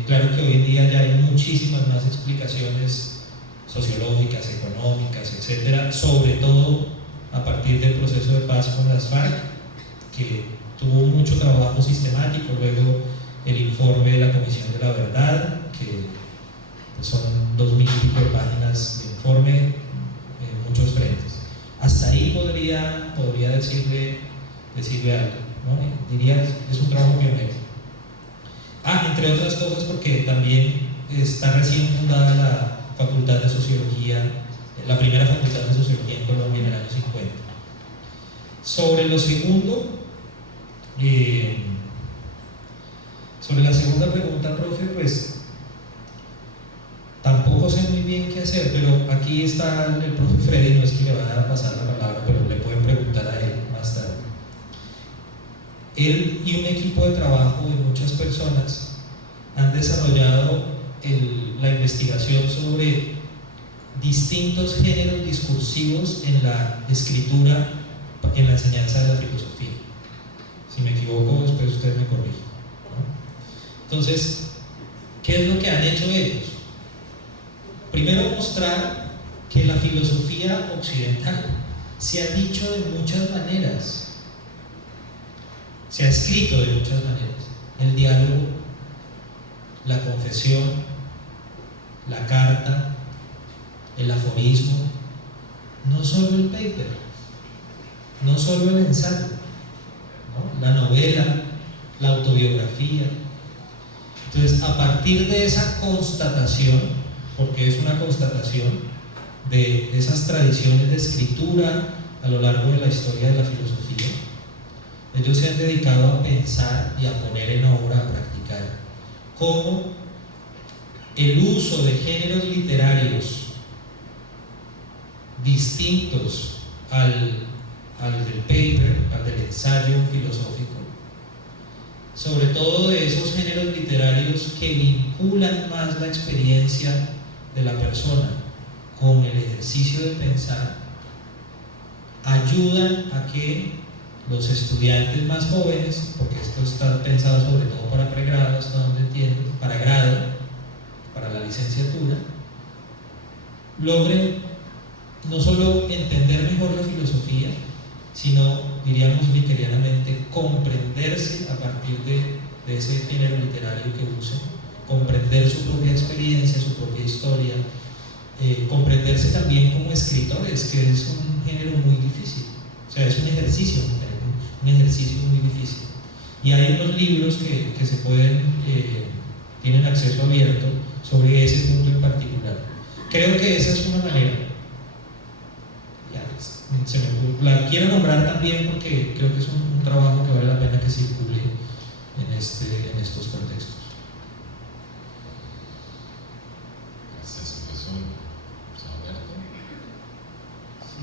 Claro que hoy en día ya hay muchísimas más explicaciones sociológicas, económicas, etcétera, sobre todo a partir del proceso de paz con las FARC, que tuvo mucho trabajo sistemático, luego el informe de la Comisión de la Verdad, que pues son 2000 y pico de páginas de informe en muchos frentes. Hasta ahí podría decirle algo, ¿no? Diría, es un trabajo pionero. Entre otras cosas porque también está recién fundada la Facultad de Sociología, la primera Facultad de Sociología en Colombia en el año 50. Sobre lo segundo, sobre la segunda pregunta, profe, pues tampoco sé muy bien qué hacer, pero aquí está el profe Freddy, no es que le vaya a pasar la palabra, pero le pueden preguntar a él más tarde. Él y un equipo de trabajo de muchas personas han desarrollado la investigación sobre distintos géneros discursivos en la escritura, en la enseñanza de la filosofía. Si me equivoco, después usted me corrige, ¿no? Entonces, ¿qué es lo que han hecho ellos? Primero, mostrar que la filosofía occidental se ha dicho de muchas maneras, se ha escrito de muchas maneras: el diálogo, la confesión, la carta, el aforismo, no solo el paper, no solo el ensayo, ¿no? La novela, la autobiografía. Entonces, a partir de esa constatación, porque es una constatación de esas tradiciones de escritura a lo largo de la historia de la filosofía, ellos se han dedicado a pensar y a poner en obra, a practicar cómo el uso de géneros literarios distintos al del paper, al del ensayo filosófico, sobre todo de esos géneros literarios que vinculan más la experiencia de la persona con el ejercicio de pensar, ayudan a que los estudiantes más jóvenes, porque esto está pensado sobre todo para pregrado, hasta donde entiendo, para grado, para la licenciatura, logren no solo entender mejor la filosofía, sino, diríamos liquerianamente, comprenderse a partir de ese género literario que usen, comprender su propia experiencia, su propia historia, comprenderse también como escritores, que es un género muy difícil, o sea, es un ejercicio muy difícil. Y hay unos libros que se pueden, tienen acceso abierto sobre ese punto en particular. Creo que esa es una manera. La quiero nombrar también porque creo que es un trabajo que vale la pena que circule en estos contextos. Gracias, profesor. Alberto. Sí.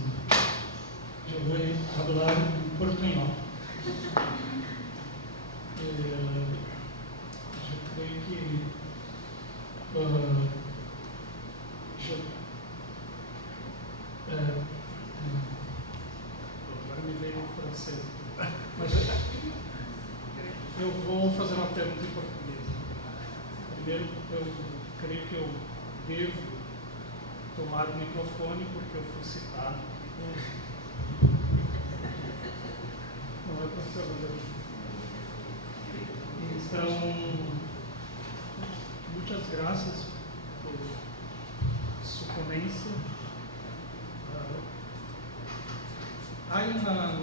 Yo voy a hablar en portuñol. Yo creo que agora me veio em francês, mas eu vou fazer uma pergunta em português. Primeiro, eu creio que eu devo tomar o microfone porque eu fui citado. Não é professor, então, muitas graças por sua ponencia. Hay uma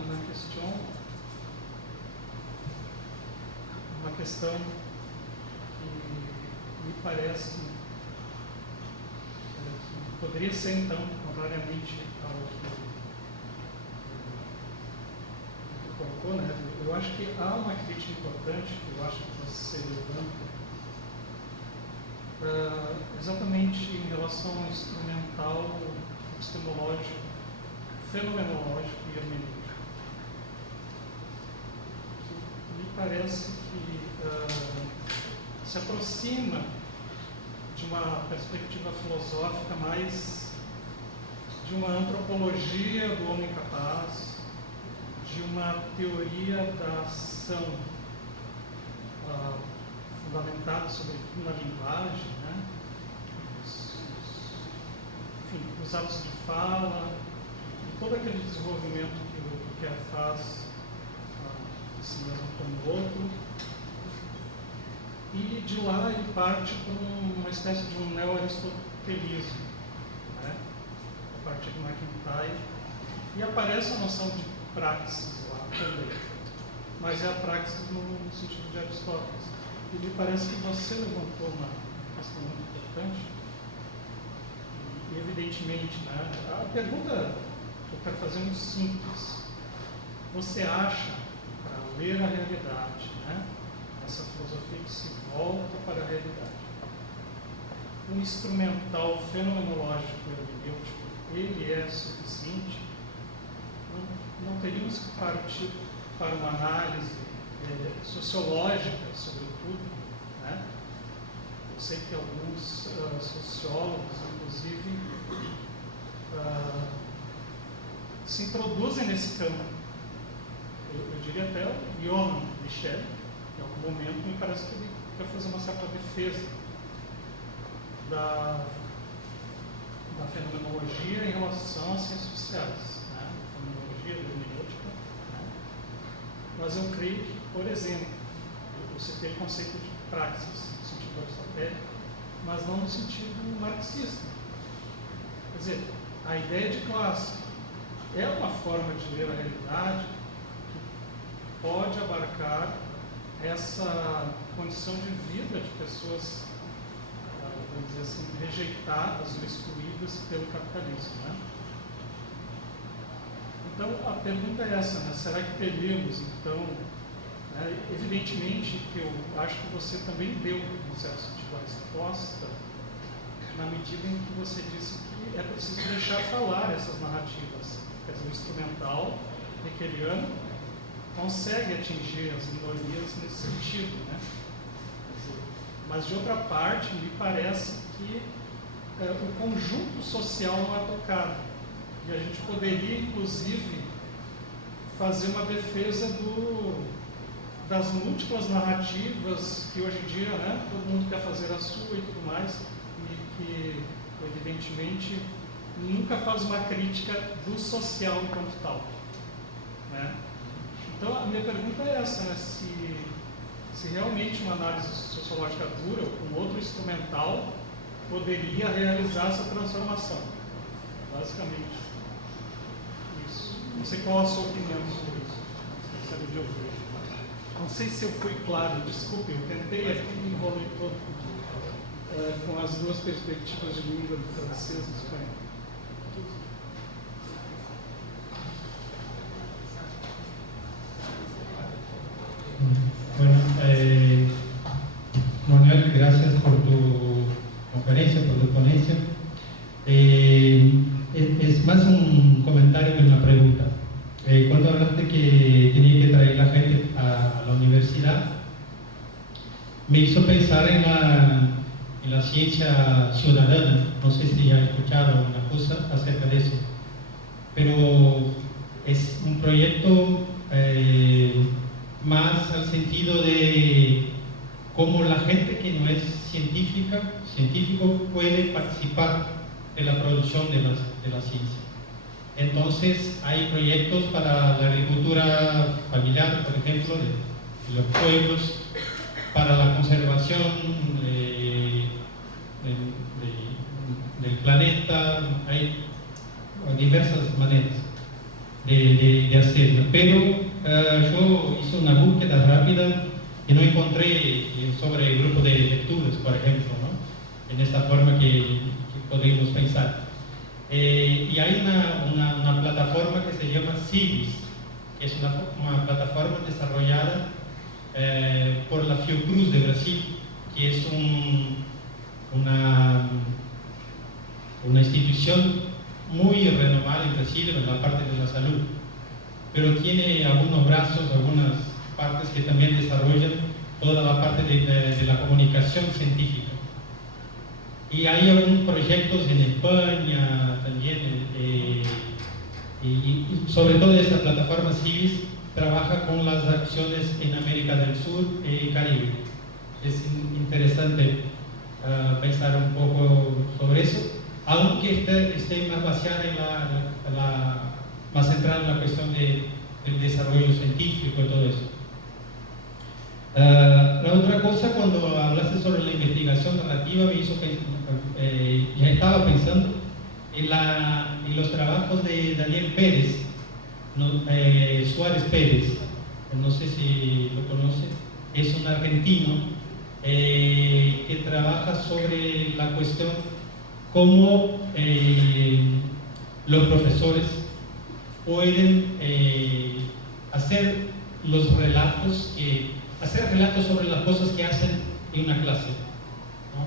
questão que me parece que poderia ser, então, contrariamente ao que colocou, né? Eu acho que há uma crítica importante que eu acho que você levanta, exatamente em relação ao instrumental epistemológico, fenomenológico e hermenêutico. Me parece que se aproxima de uma perspectiva filosófica mais de uma antropologia do homem capaz, de uma teoria da ação fundamentada sobretudo na linguagem, né? Enfim, os atos de fala, e todo aquele desenvolvimento que a faz assim mesmo como outro. E de lá ele parte para uma espécie de um neo-aristotelismo, né? A partir de McIntyre. E aparece a noção de praxis lá também. Mas é a praxis no sentido de Aristóteles. E me parece que você levantou uma questão muito importante. E evidentemente, né, a pergunta que eu quero fazer é muito simples. Você acha, para ler a realidade, né, essa filosofia que se volta para a realidade, um instrumental fenomenológico hermenêutico, ele é suficiente? Não teríamos que partir para uma análise sociológica, sobretudo, né? Eu sei que alguns sociólogos, inclusive, se introduzem nesse campo. Eu diria até o Johann Michel, em algum momento, me parece que ele quer fazer uma certa defesa da fenomenologia em relação às ciências sociais, né? A fenomenologia, a hermenêutica, né? Mas eu creio que, por exemplo, eu citei o conceito de praxis no sentido aristotélico, mas não no sentido marxista. Quer dizer, a ideia de classe é uma forma de ler a realidade que pode abarcar essa condição de vida de pessoas, vamos dizer assim, rejeitadas ou excluídas pelo capitalismo, né? Então, a pergunta é essa, né? Será que teríamos, então, né? Evidentemente que eu acho que você também deu, em certo sentido, a resposta, na medida em que você disse que é preciso deixar falar essas narrativas. Quer dizer, o instrumental hegeliano consegue atingir as minorias nesse sentido, né? Mas, de outra parte, me parece que o conjunto social não é tocado. E a gente poderia, inclusive, fazer uma defesa das múltiplas narrativas que hoje em dia, né, todo mundo quer fazer a sua e tudo mais, e que, evidentemente, nunca faz uma crítica do social enquanto tal, né? Então, a minha pergunta é essa, né? Se realmente uma análise sociológica dura, ou um outro instrumental, poderia realizar essa transformação. Basicamente, isso. Não sei qual a sua opinião sobre isso. Gostaria de ouvir. Não sei se eu fui claro, desculpe, eu tentei aqui me enrolar todo com as duas perspectivas de língua do francês e do espanhol. Bueno, Manuel, gracias por tu conferencia, por tu ponencia. Es más un comentario que una pregunta. Cuando hablaste que tenía que traer la gente a la universidad, me hizo pensar en la ciencia ciudadana. No sé si ya he escuchado una cosa acerca de eso, pero es un proyecto más al sentido de cómo la gente que no es científico puede participar en la producción de la ciencia. Entonces hay proyectos para la agricultura familiar, por ejemplo, de los pueblos, para la conservación del planeta. Hay diversas maneras de hacerlo, pero yo hice una búsqueda rápida y no encontré sobre el grupo de lecturas, por ejemplo, ¿no? En esta forma que podríamos pensar. Y hay una plataforma que se llama CIVIS, que es una plataforma desarrollada por la Fiocruz de Brasil, que es una institución muy renomada en Brasil en la parte de la salud, pero tiene algunos brazos, algunas partes que también desarrollan toda la parte de la comunicación científica. Y hay algunos proyectos en España también Y sobre todo esta plataforma CIVIS trabaja con las acciones en América del Sur y Caribe. Es interesante pensar un poco sobre eso, aunque esté más basada en más centrada en la cuestión del desarrollo científico y todo eso. La otra cosa, cuando hablaste sobre la investigación narrativa, me hizo que ya estaba pensando en los trabajos de Daniel Pérez, Suárez Pérez, no sé si lo conoce, es un argentino que trabaja sobre la cuestión cómo los profesores pueden hacer relatos sobre las cosas que hacen en una clase, ¿no?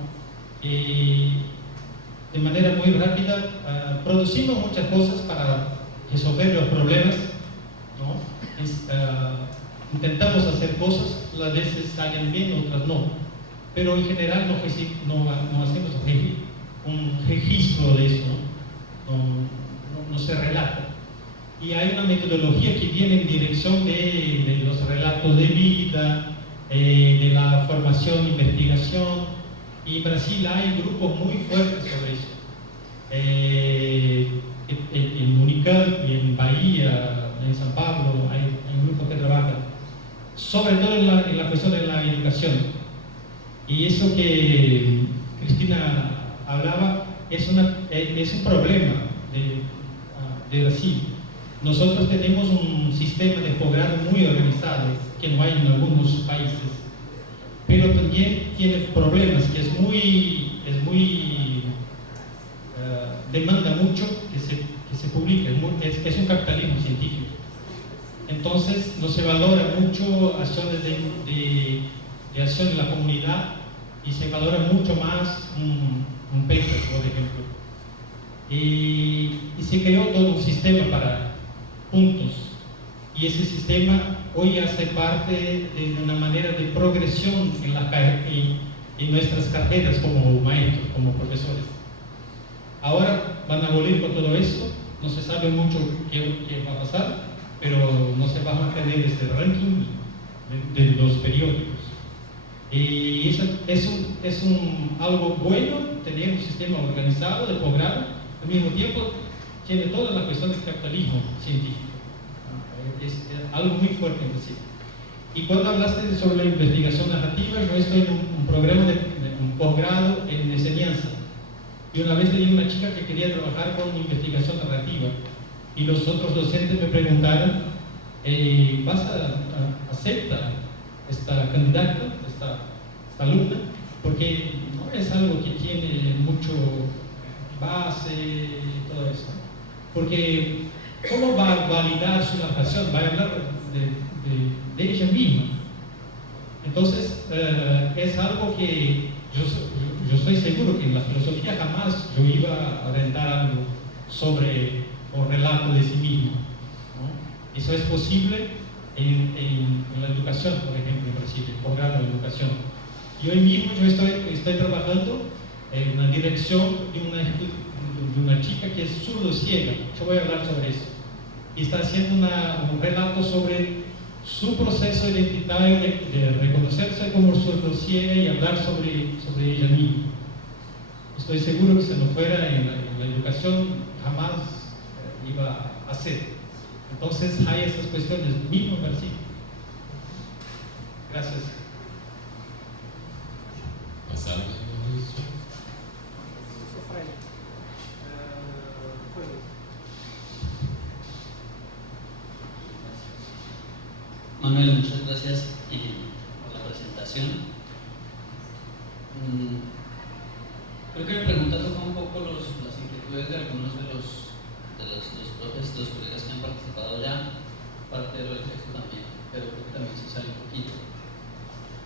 De manera muy rápida producimos muchas cosas para resolver los problemas, ¿no? Intentamos hacer cosas, a veces salen bien, otras no, pero en general no hacemos un registro de eso, no se relata. Y hay una metodología que viene en dirección de los relatos de vida, de la formación e investigación, y en Brasil hay grupos muy fuertes sobre eso. En Unicamp, en Bahía, en San Pablo, hay grupos que trabajan, sobre todo en la cuestión de la educación. Y eso que Cristina hablaba es un problema de Brasil. Nosotros tenemos un sistema de posgrado muy organizado, que no hay en algunos países, pero también tiene problemas, que demanda mucho que se publique, es un capitalismo científico. Entonces no se valora mucho acciones de acción en la comunidad, y se valora mucho más un paper, por ejemplo. Y se creó todo un sistema para puntos, y ese sistema hoy hace parte de una manera de progresión en nuestras carreras como maestros, como profesores. Ahora van a volver con todo eso, no se sabe mucho qué va a pasar, pero no se va a mantener este ranking de los periódicos. Y eso es algo bueno, tener un sistema organizado de posgrado, al mismo tiempo tiene toda la cuestión del capitalismo científico. Es algo muy fuerte en sí. Y cuando hablaste sobre la investigación narrativa, yo estoy en un programa de un posgrado en enseñanza. Y una vez tenía una chica que quería trabajar con investigación narrativa, y los otros docentes me preguntaron, ¿vas a aceptar esta candidata, esta alumna? Porque no es algo que tiene mucho base y todo eso. Porque ¿cómo va a validar su narración? Va a hablar de ella misma. Entonces, es algo que yo estoy seguro que en la filosofía jamás yo iba a rentar algo sobre o relato de sí mismo, ¿no? Eso es posible en la educación, por ejemplo, en Brasil, el programa de educación. Y hoy mismo yo estoy trabajando en una dirección de una chica que es surdo-ciega. Yo voy a hablar sobre eso. Y está haciendo un relato sobre su proceso identitario de reconocerse como surdo-ciega y hablar sobre ella misma. Estoy seguro que si no fuera en la educación, jamás iba a hacer. Entonces hay estas cuestiones mismo en Brasil. Gracias. Pasado. Manuel, muchas gracias por la presentación. Creo que mi pregunta toca un poco las inquietudes de algunos de los profes, los colegas que han participado ya, parte de lo del texto también, pero creo que también se sale un poquito.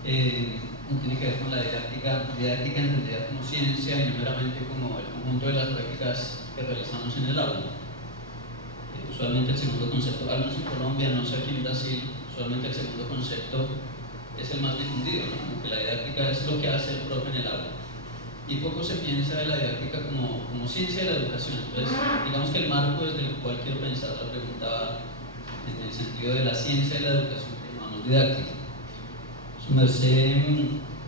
Tiene que ver con la didáctica entendida como ciencia y no meramente como el conjunto de las prácticas que realizamos en el aula. Usualmente el segundo concepto, al menos en Colombia, no sé aquí en Brasil, usualmente el segundo concepto es el más difundido, ¿no? Como que la didáctica es lo que hace el profe en el aula. Y y poco se piensa de la didáctica como ciencia de la educación. Entonces, digamos que el marco desde el cual quiero pensar la pregunta va en el sentido de la ciencia de la educación que llamamos didáctica. Su merced,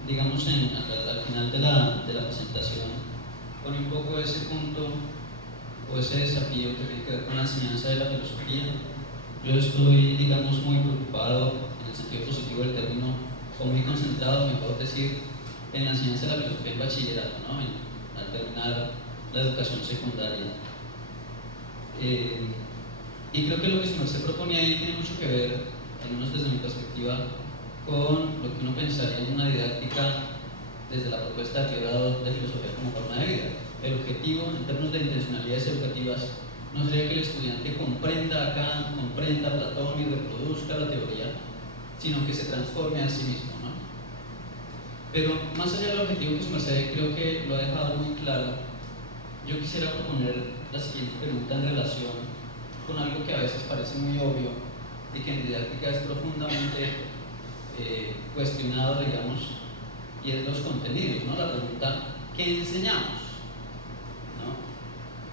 digamos, al final de la presentación, pone un poco ese punto o ese desafío que tiene que ver con la enseñanza de la filosofía. Yo estoy, digamos, muy preocupado en el sentido positivo del término, o muy concentrado, mejor decir, en la enseñanza de la filosofía en bachillerato, ¿no? Al terminar la educación secundaria. Y creo que lo que se propone ahí tiene mucho que ver, al menos desde mi perspectiva, con lo que uno pensaría en una didáctica desde la propuesta de teoría de filosofía como forma de vida. El objetivo, en términos de intencionalidades educativas, no sería que el estudiante comprenda a Kant, comprenda a Platón y reproduzca la teoría, sino que se transforme a sí mismo, ¿no? Pero más allá del objetivo que su merced creo que lo ha dejado muy claro, yo quisiera proponer la siguiente pregunta en relación con algo que a veces parece muy obvio y que en didáctica es profundamente cuestionado, digamos, y es los contenidos, ¿no? La pregunta, ¿qué enseñamos? ¿No?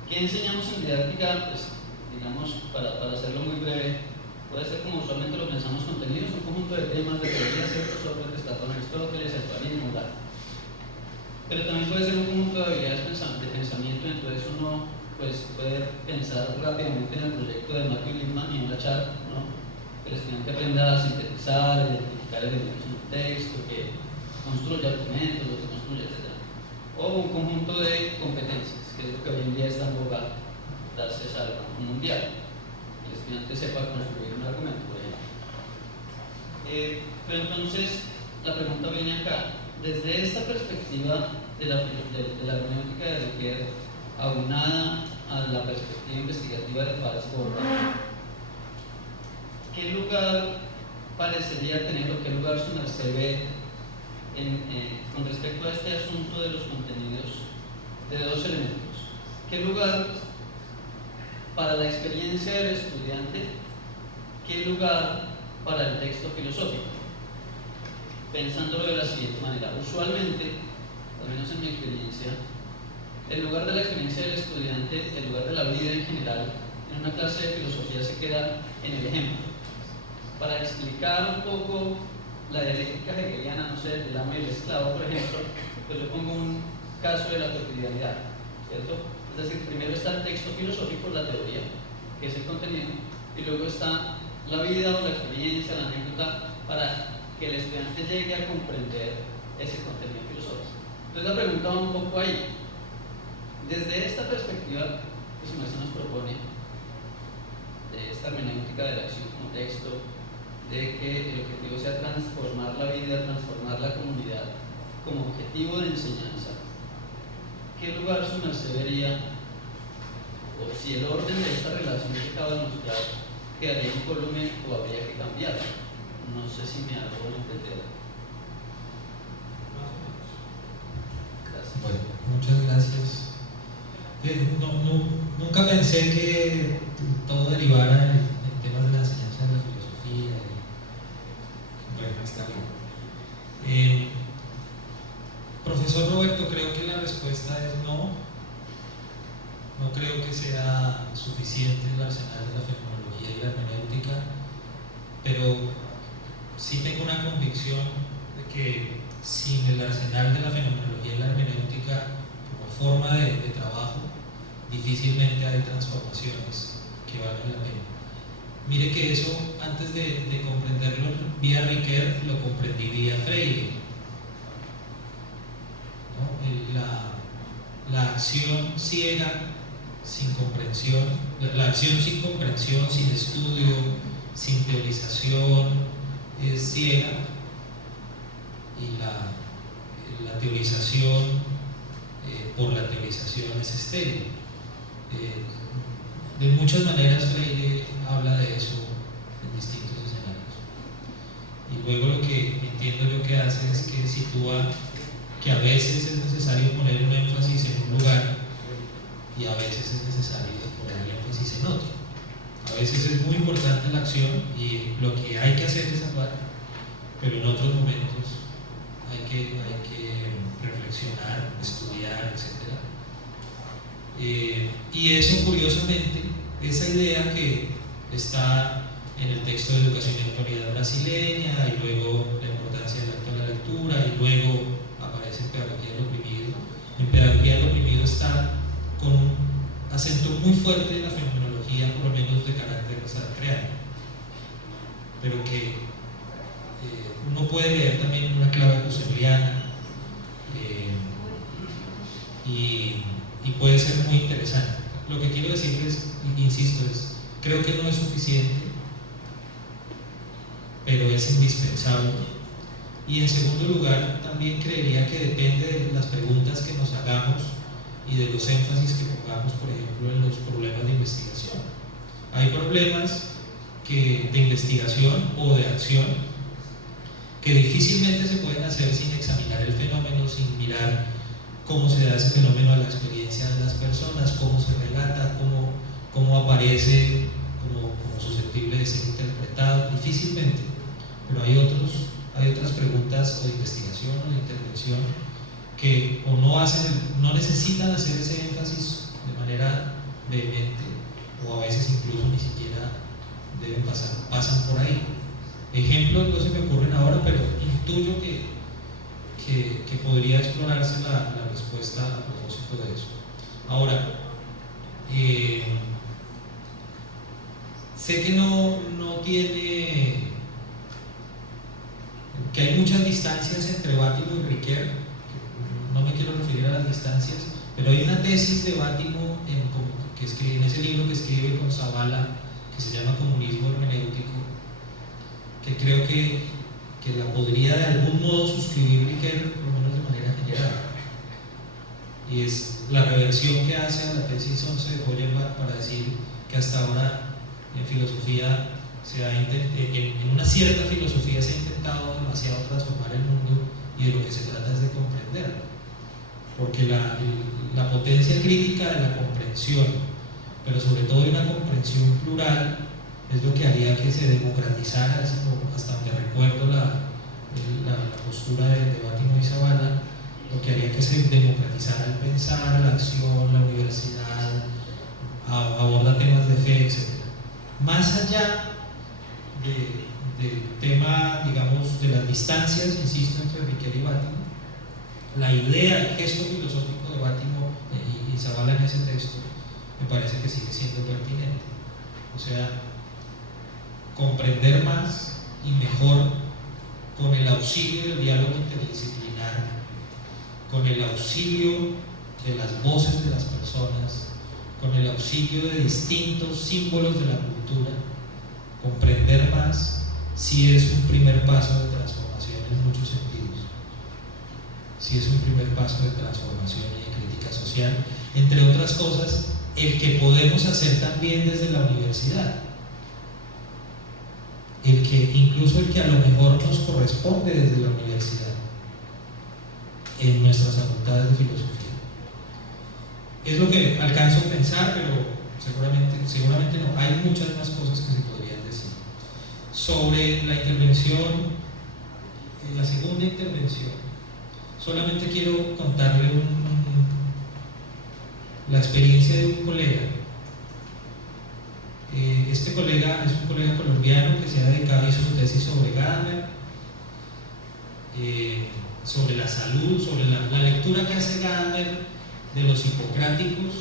¿Qué enseñamos en didáctica? Pues, digamos, para hacerlo muy breve, puede ser como usualmente lo pensamos: contenidos, un conjunto de temas, de teorías, ciertos Sócrates, Platón, Aristóteles, el pluralismo, moral. Pero también puede ser un conjunto de habilidades de pensamiento, entonces uno pues, puede pensar rápidamente en el proyecto de Matthew Lipman y en la charla, ¿no? El estudiante aprenda a sintetizar, a identificar elementos en un texto, que construye argumentos, lo que construye, etc. O un conjunto de competencias, que es lo que hoy en día está en boga gracias al Banco Mundial. El estudiante sepa construir un argumento, por ejemplo. Pero entonces, la pregunta viene acá. Desde esta perspectiva de la hermenéutica de Riquet, aunada a la perspectiva investigativa de Falsborda, ¿qué lugar parecería tener o qué lugar su merced ve con respecto a este asunto de los contenidos de dos elementos? ¿Qué lugar para la experiencia del estudiante? ¿Qué lugar para el texto filosófico? Pensándolo de la siguiente manera: usualmente, al menos en mi experiencia, el lugar de la experiencia del estudiante, el lugar de la vida en general, en una clase de filosofía se queda en el ejemplo. Para explicar un poco la dialéctica hegeliana, no sé, del amo y el esclavo, por ejemplo, pues yo pongo un caso de la cotidianidad, ¿cierto? Es decir, primero está el texto filosófico, la teoría, que es el contenido, y luego está la vida o la experiencia, la anécdota, para que el estudiante llegue a comprender ese contenido filosófico. Entonces la pregunta va un poco ahí. Desde esta perspectiva que su merced nos propone, de esta hermenéutica de la acción como texto, de que el objetivo sea transformar la vida, transformar la comunidad como objetivo de enseñanza, ¿qué lugar su merced vería, o si el orden de esta relación que acabo de mostrar quedaría incólume o habría que cambiarlo? No sé si me hago entender. Gracias. Bueno, muchas gracias. Nunca pensé que todo derivara en temas de la enseñanza de la filosofía. Bueno, está bien. Profesor Roberto, creo que la respuesta es no. No creo que sea suficiente el arsenal de la fenomenología y la hermenéutica, pero sí tengo una convicción de que sin el arsenal de la fenomenología y la hermenéutica como forma de trabajo, difícilmente hay transformaciones que valgan la pena. Mire que eso, antes de comprenderlo vía Riquet, lo comprendí vía Freire, ¿no? La acción ciega, sin comprensión, la acción sin comprensión, sin estudio, sin teorización, es ciega, y la teorización por la teorización es estéril. De muchas maneras Freire habla de eso en distintos escenarios. Y luego lo que entiendo yo que hace es que sitúa que a veces es necesario poner un énfasis en un lugar y a veces es necesario poner el énfasis en otro. A veces es muy importante la acción y lo que hay que hacer es actuar, pero en otros momentos hay que reflexionar reflexionar, estudiar, etc. Y eso, curiosamente, esa idea que está en el texto de Educación y Autoridad brasileña, y luego la importancia del acto de la lectura, y luego aparece en Pedagogía del Oprimido. En Pedagogía del Oprimido está con un acento muy fuerte en la fenomenología, por lo menos de carácter creado, pero que uno puede leer también en una clave husserliana, y puede ser muy interesante. Lo que quiero decirles, insisto, creo que no es suficiente, pero es indispensable. Y en segundo lugar, también creería que depende de las preguntas que nos hagamos y de los énfasis que pongamos, por ejemplo, en los problemas de investigación. Hay problemas de investigación o de acción que difícilmente se pueden hacer sin examinar el fenómeno, sin mirar cómo se da ese fenómeno a la experiencia de las personas, cómo se relata, cómo aparece como susceptible de ser interpretado, difícilmente. Pero hay otras preguntas o de investigación o de intervención que o no necesitan hacer ese énfasis de manera vehemente, o a veces incluso ni siquiera deben pasan por ahí. Ejemplos no se me ocurren ahora, pero intuyo que podría explorarse la respuesta a propósito de eso. Ahora, sé que que hay muchas distancias entre Bátimo y Riquet. No me quiero referir a las distancias, pero hay una tesis de Bátimo en ese libro que escribe con Zavala, que se llama Comunismo Hermenéutico, que creo que la podría de algún modo suscribir Riquet, por lo menos de manera general. Y es la reversión que hace a la tesis 11 de Feuerbach para decir que hasta ahora en filosofía en una cierta filosofía se ha intentado demasiado transformar el mundo, y de lo que se trata es de comprenderlo, porque la potencia crítica de la comprensión, pero sobre todo de una comprensión plural, es lo que haría que se democratizara, hasta donde recuerdo la postura de Bátimo y Zavala, lo que haría que se democratizara el pensar, la acción, la universidad, aborda temas de fe, etc. Más allá del tema, digamos, de las distancias, insisto, entre Riquet y Bátimo, la idea, el gesto filosófico de Bátimo y Zavala en ese texto me parece que sigue siendo pertinente. O sea, comprender más y mejor con el auxilio del diálogo interdisciplinar, con el auxilio de las voces de las personas, con el auxilio de distintos símbolos de la cultura. Comprender más sí es un primer paso de transformación en muchos sentidos. Sí es un primer paso de transformación y de crítica social, entre otras cosas, el que podemos hacer también desde la universidad. Incluso el que a lo mejor nos corresponde desde la universidad, en nuestras facultades de filosofía. Es lo que alcanzo a pensar, pero seguramente no. Hay muchas más cosas que se podrían decir. Sobre la intervención, la segunda intervención, solamente quiero contarle la experiencia de un colega. Este colega es un colega colombiano que se ha dedicado, hizo su tesis sobre Gadamer, sobre la salud, sobre la lectura que hace Gadamer de los hipocráticos,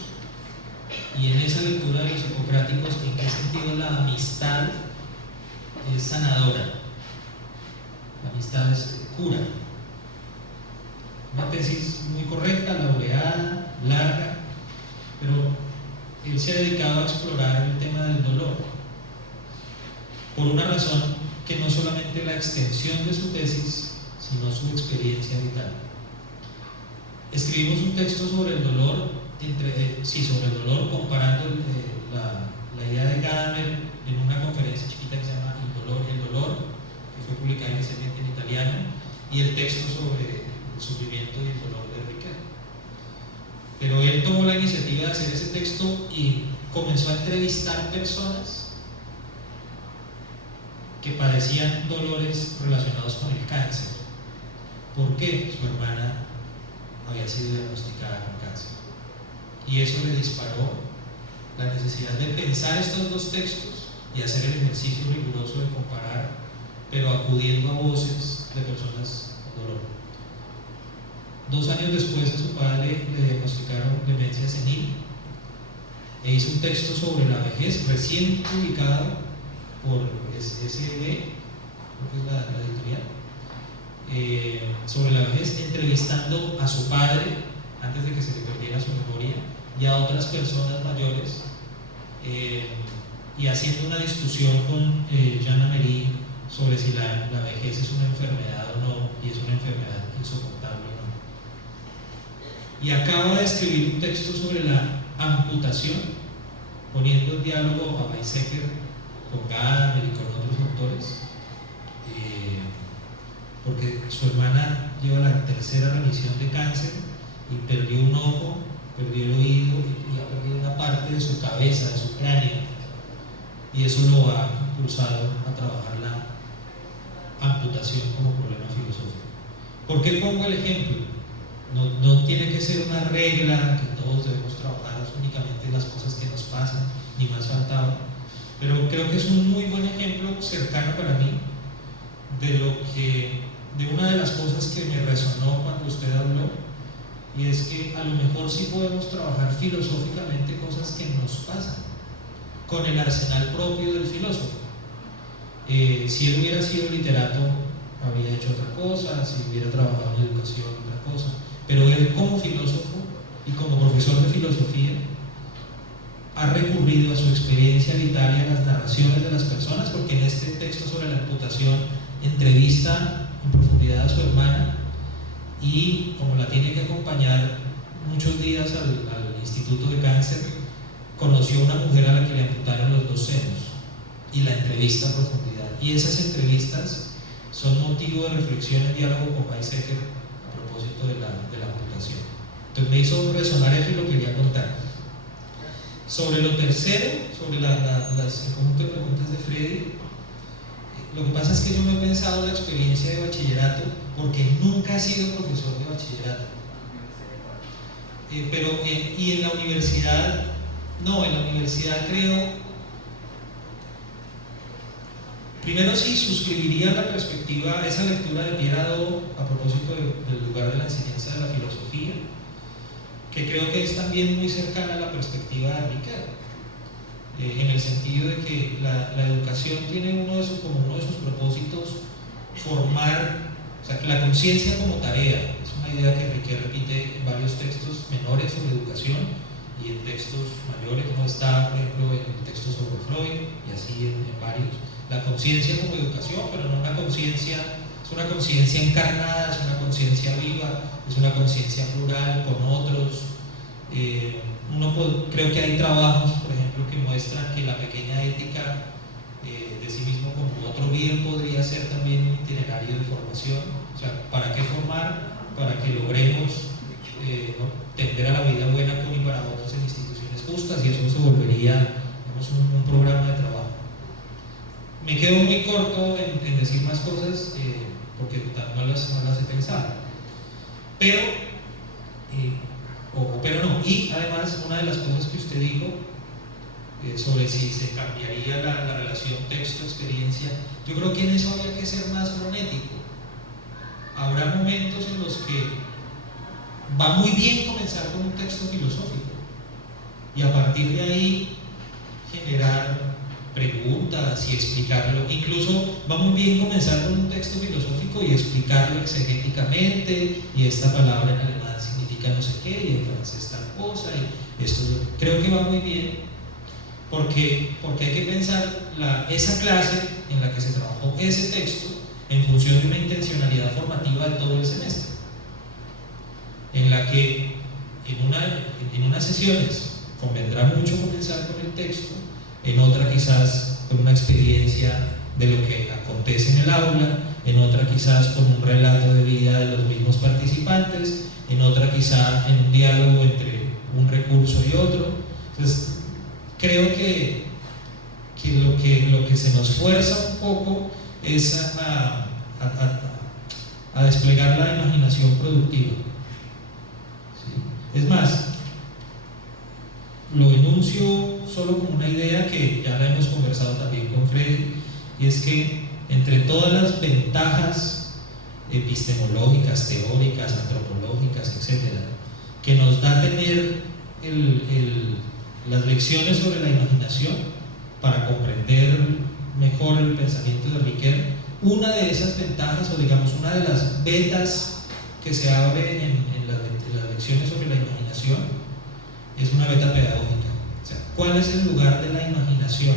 y en esa lectura de los hipocráticos, en qué sentido la amistad es sanadora, la amistad es cura. Una tesis muy correcta, laureada, larga, pero él se ha dedicado a explorar el tema del dolor, por una razón que no solamente la extensión de su tesis, sino su experiencia vital. Escribimos un texto sobre el dolor, comparando la idea de Gadamer en una conferencia chiquita que se llama El dolor, que fue publicada inicialmente en italiano, y el texto sobre el sufrimiento y el dolor de Riquet. Pero él tomó la iniciativa de hacer ese texto y comenzó a entrevistar personas que padecían dolores relacionados con el cáncer. ¿Por qué? Su hermana había sido diagnosticada con cáncer. Y eso le disparó la necesidad de pensar estos dos textos y hacer el ejercicio riguroso de comparar, pero acudiendo a voces de personas con dolor. 2 años después a su padre le diagnosticaron demencia senil e hizo un texto sobre la vejez recién publicado por SEB, creo que es la editorial, sobre la vejez, entrevistando a su padre antes de que se le perdiera su memoria y a otras personas mayores, y haciendo una discusión con Jean Amery sobre si la vejez es una enfermedad o no, y es una enfermedad insoportable o no. Y acaba de escribir un texto sobre la amputación, poniendo en diálogo a Weizsäcker con Gadamer y con otros autores, porque su hermana lleva la 3ª remisión de cáncer y perdió un ojo, perdió el oído y ha perdido una parte de su cabeza, de su cráneo, y eso lo ha impulsado a trabajar la amputación como problema filosófico. ¿Por qué pongo el ejemplo? No tiene que ser una regla que todos debemos trabajar únicamente las cosas que nos pasan, ni más faltaba, pero creo que es un muy buen ejemplo cercano para mí de una de las cosas que me resonó cuando usted habló, y es que a lo mejor sí podemos trabajar filosóficamente cosas que nos pasan con el arsenal propio del filósofo. Si él hubiera sido literato habría hecho otra cosa, si hubiera trabajado en educación otra cosa, pero él como filósofo y como profesor de filosofía ha recurrido a su experiencia vital y a las narraciones de las personas, porque en este texto sobre la amputación entrevista en profundidad a su hermana, y como la tiene que acompañar muchos días al Instituto de Cáncer, conoció a una mujer a la que le amputaron los 2 senos y la entrevista a profundidad. Y esas entrevistas son motivo de reflexión en diálogo con Weizsäcker a propósito de la amputación. Entonces me hizo resonar eso y lo quería contar. Sobre lo tercero, sobre las conjunto de preguntas de Freddy, lo que pasa es que yo me he pensado la experiencia de bachillerato porque nunca he sido profesor de bachillerato. Y en la universidad, no, en la universidad creo, primero sí suscribiría la perspectiva, esa lectura de Pierre Hadot a propósito del lugar de la enseñanza de la filosofía, que creo que es también muy cercana a la perspectiva de Ricoeur, en el sentido de que la educación tiene como uno de sus propósitos formar, o sea, que la conciencia como tarea, es una idea que Ricoeur repite en varios textos menores sobre educación y en textos mayores, como está, por ejemplo, en el texto sobre Freud y así en varios. La conciencia como educación, pero no una conciencia, es una conciencia encarnada, es una conciencia viva, es una conciencia plural con otros. Creo que hay trabajos, por ejemplo, que muestran que la pequeña ética de sí mismo como otro bien podría ser también un itinerario de formación. O sea, ¿para qué formar? Para que logremos tender a la vida buena con y para otros en instituciones justas, y eso se volvería, digamos, un programa de trabajo. Me quedo muy corto en decir más cosas porque no las he pensado, pero no. Y además, una de las cosas que usted dijo sobre si se cambiaría la relación texto-experiencia, yo creo que en eso habría que ser más frenético. Habrá momentos en los que va muy bien comenzar con un texto filosófico y a partir de ahí generar preguntas y explicarlo. Incluso va muy bien comenzar con un texto filosófico y explicarlo exegéticamente, y esta palabra en alemán significa no sé qué, y en francés tal cosa, y esto creo que va muy bien porque hay que pensar esa clase en la que se trabajó ese texto en función de una intencionalidad formativa de todo el semestre, en la que en unas sesiones convendrá mucho comenzar con el texto, en otra quizás con una experiencia de lo que acontece en el aula, en otra quizás con un relato de vida de los mismos participantes, en otra quizás en un diálogo entre un recurso y otro. Entonces, creo que lo que se nos fuerza un poco es a desplegar la imaginación productiva. Es más, lo enuncio solo como una idea que ya la hemos conversado también con Freddy, y es que entre todas las ventajas epistemológicas, teóricas, antropológicas, etcétera, que nos da tener las lecciones sobre la imaginación para comprender mejor el pensamiento de Riquet, una de esas ventajas, o digamos una de las vetas que se abre en las lecciones sobre la imaginación, es una beta pedagógica. O sea, ¿cuál es el lugar de la imaginación?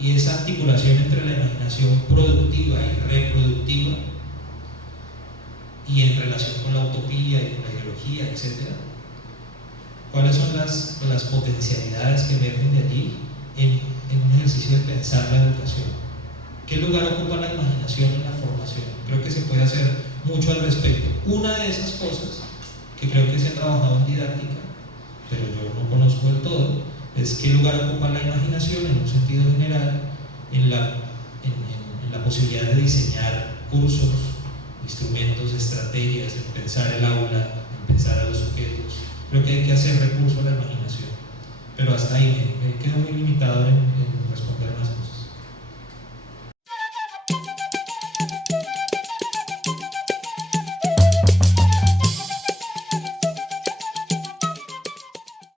Y esa articulación entre la imaginación productiva y reproductiva, y en relación con la utopía y con la ideología, etc. ¿Cuáles son las potencialidades que emergen de allí en un ejercicio de pensar la educación? ¿Qué lugar ocupa la imaginación en la formación? Creo que se puede hacer mucho al respecto. Una de esas cosas que creo que se ha trabajado en didáctica, pero yo no conozco del todo, es qué lugar ocupa la imaginación en un sentido general en la posibilidad de diseñar cursos, instrumentos, estrategias, en pensar el aula, en pensar a los sujetos. Creo que hay que hacer recurso a la imaginación, pero hasta ahí me quedo muy limitado en responder más.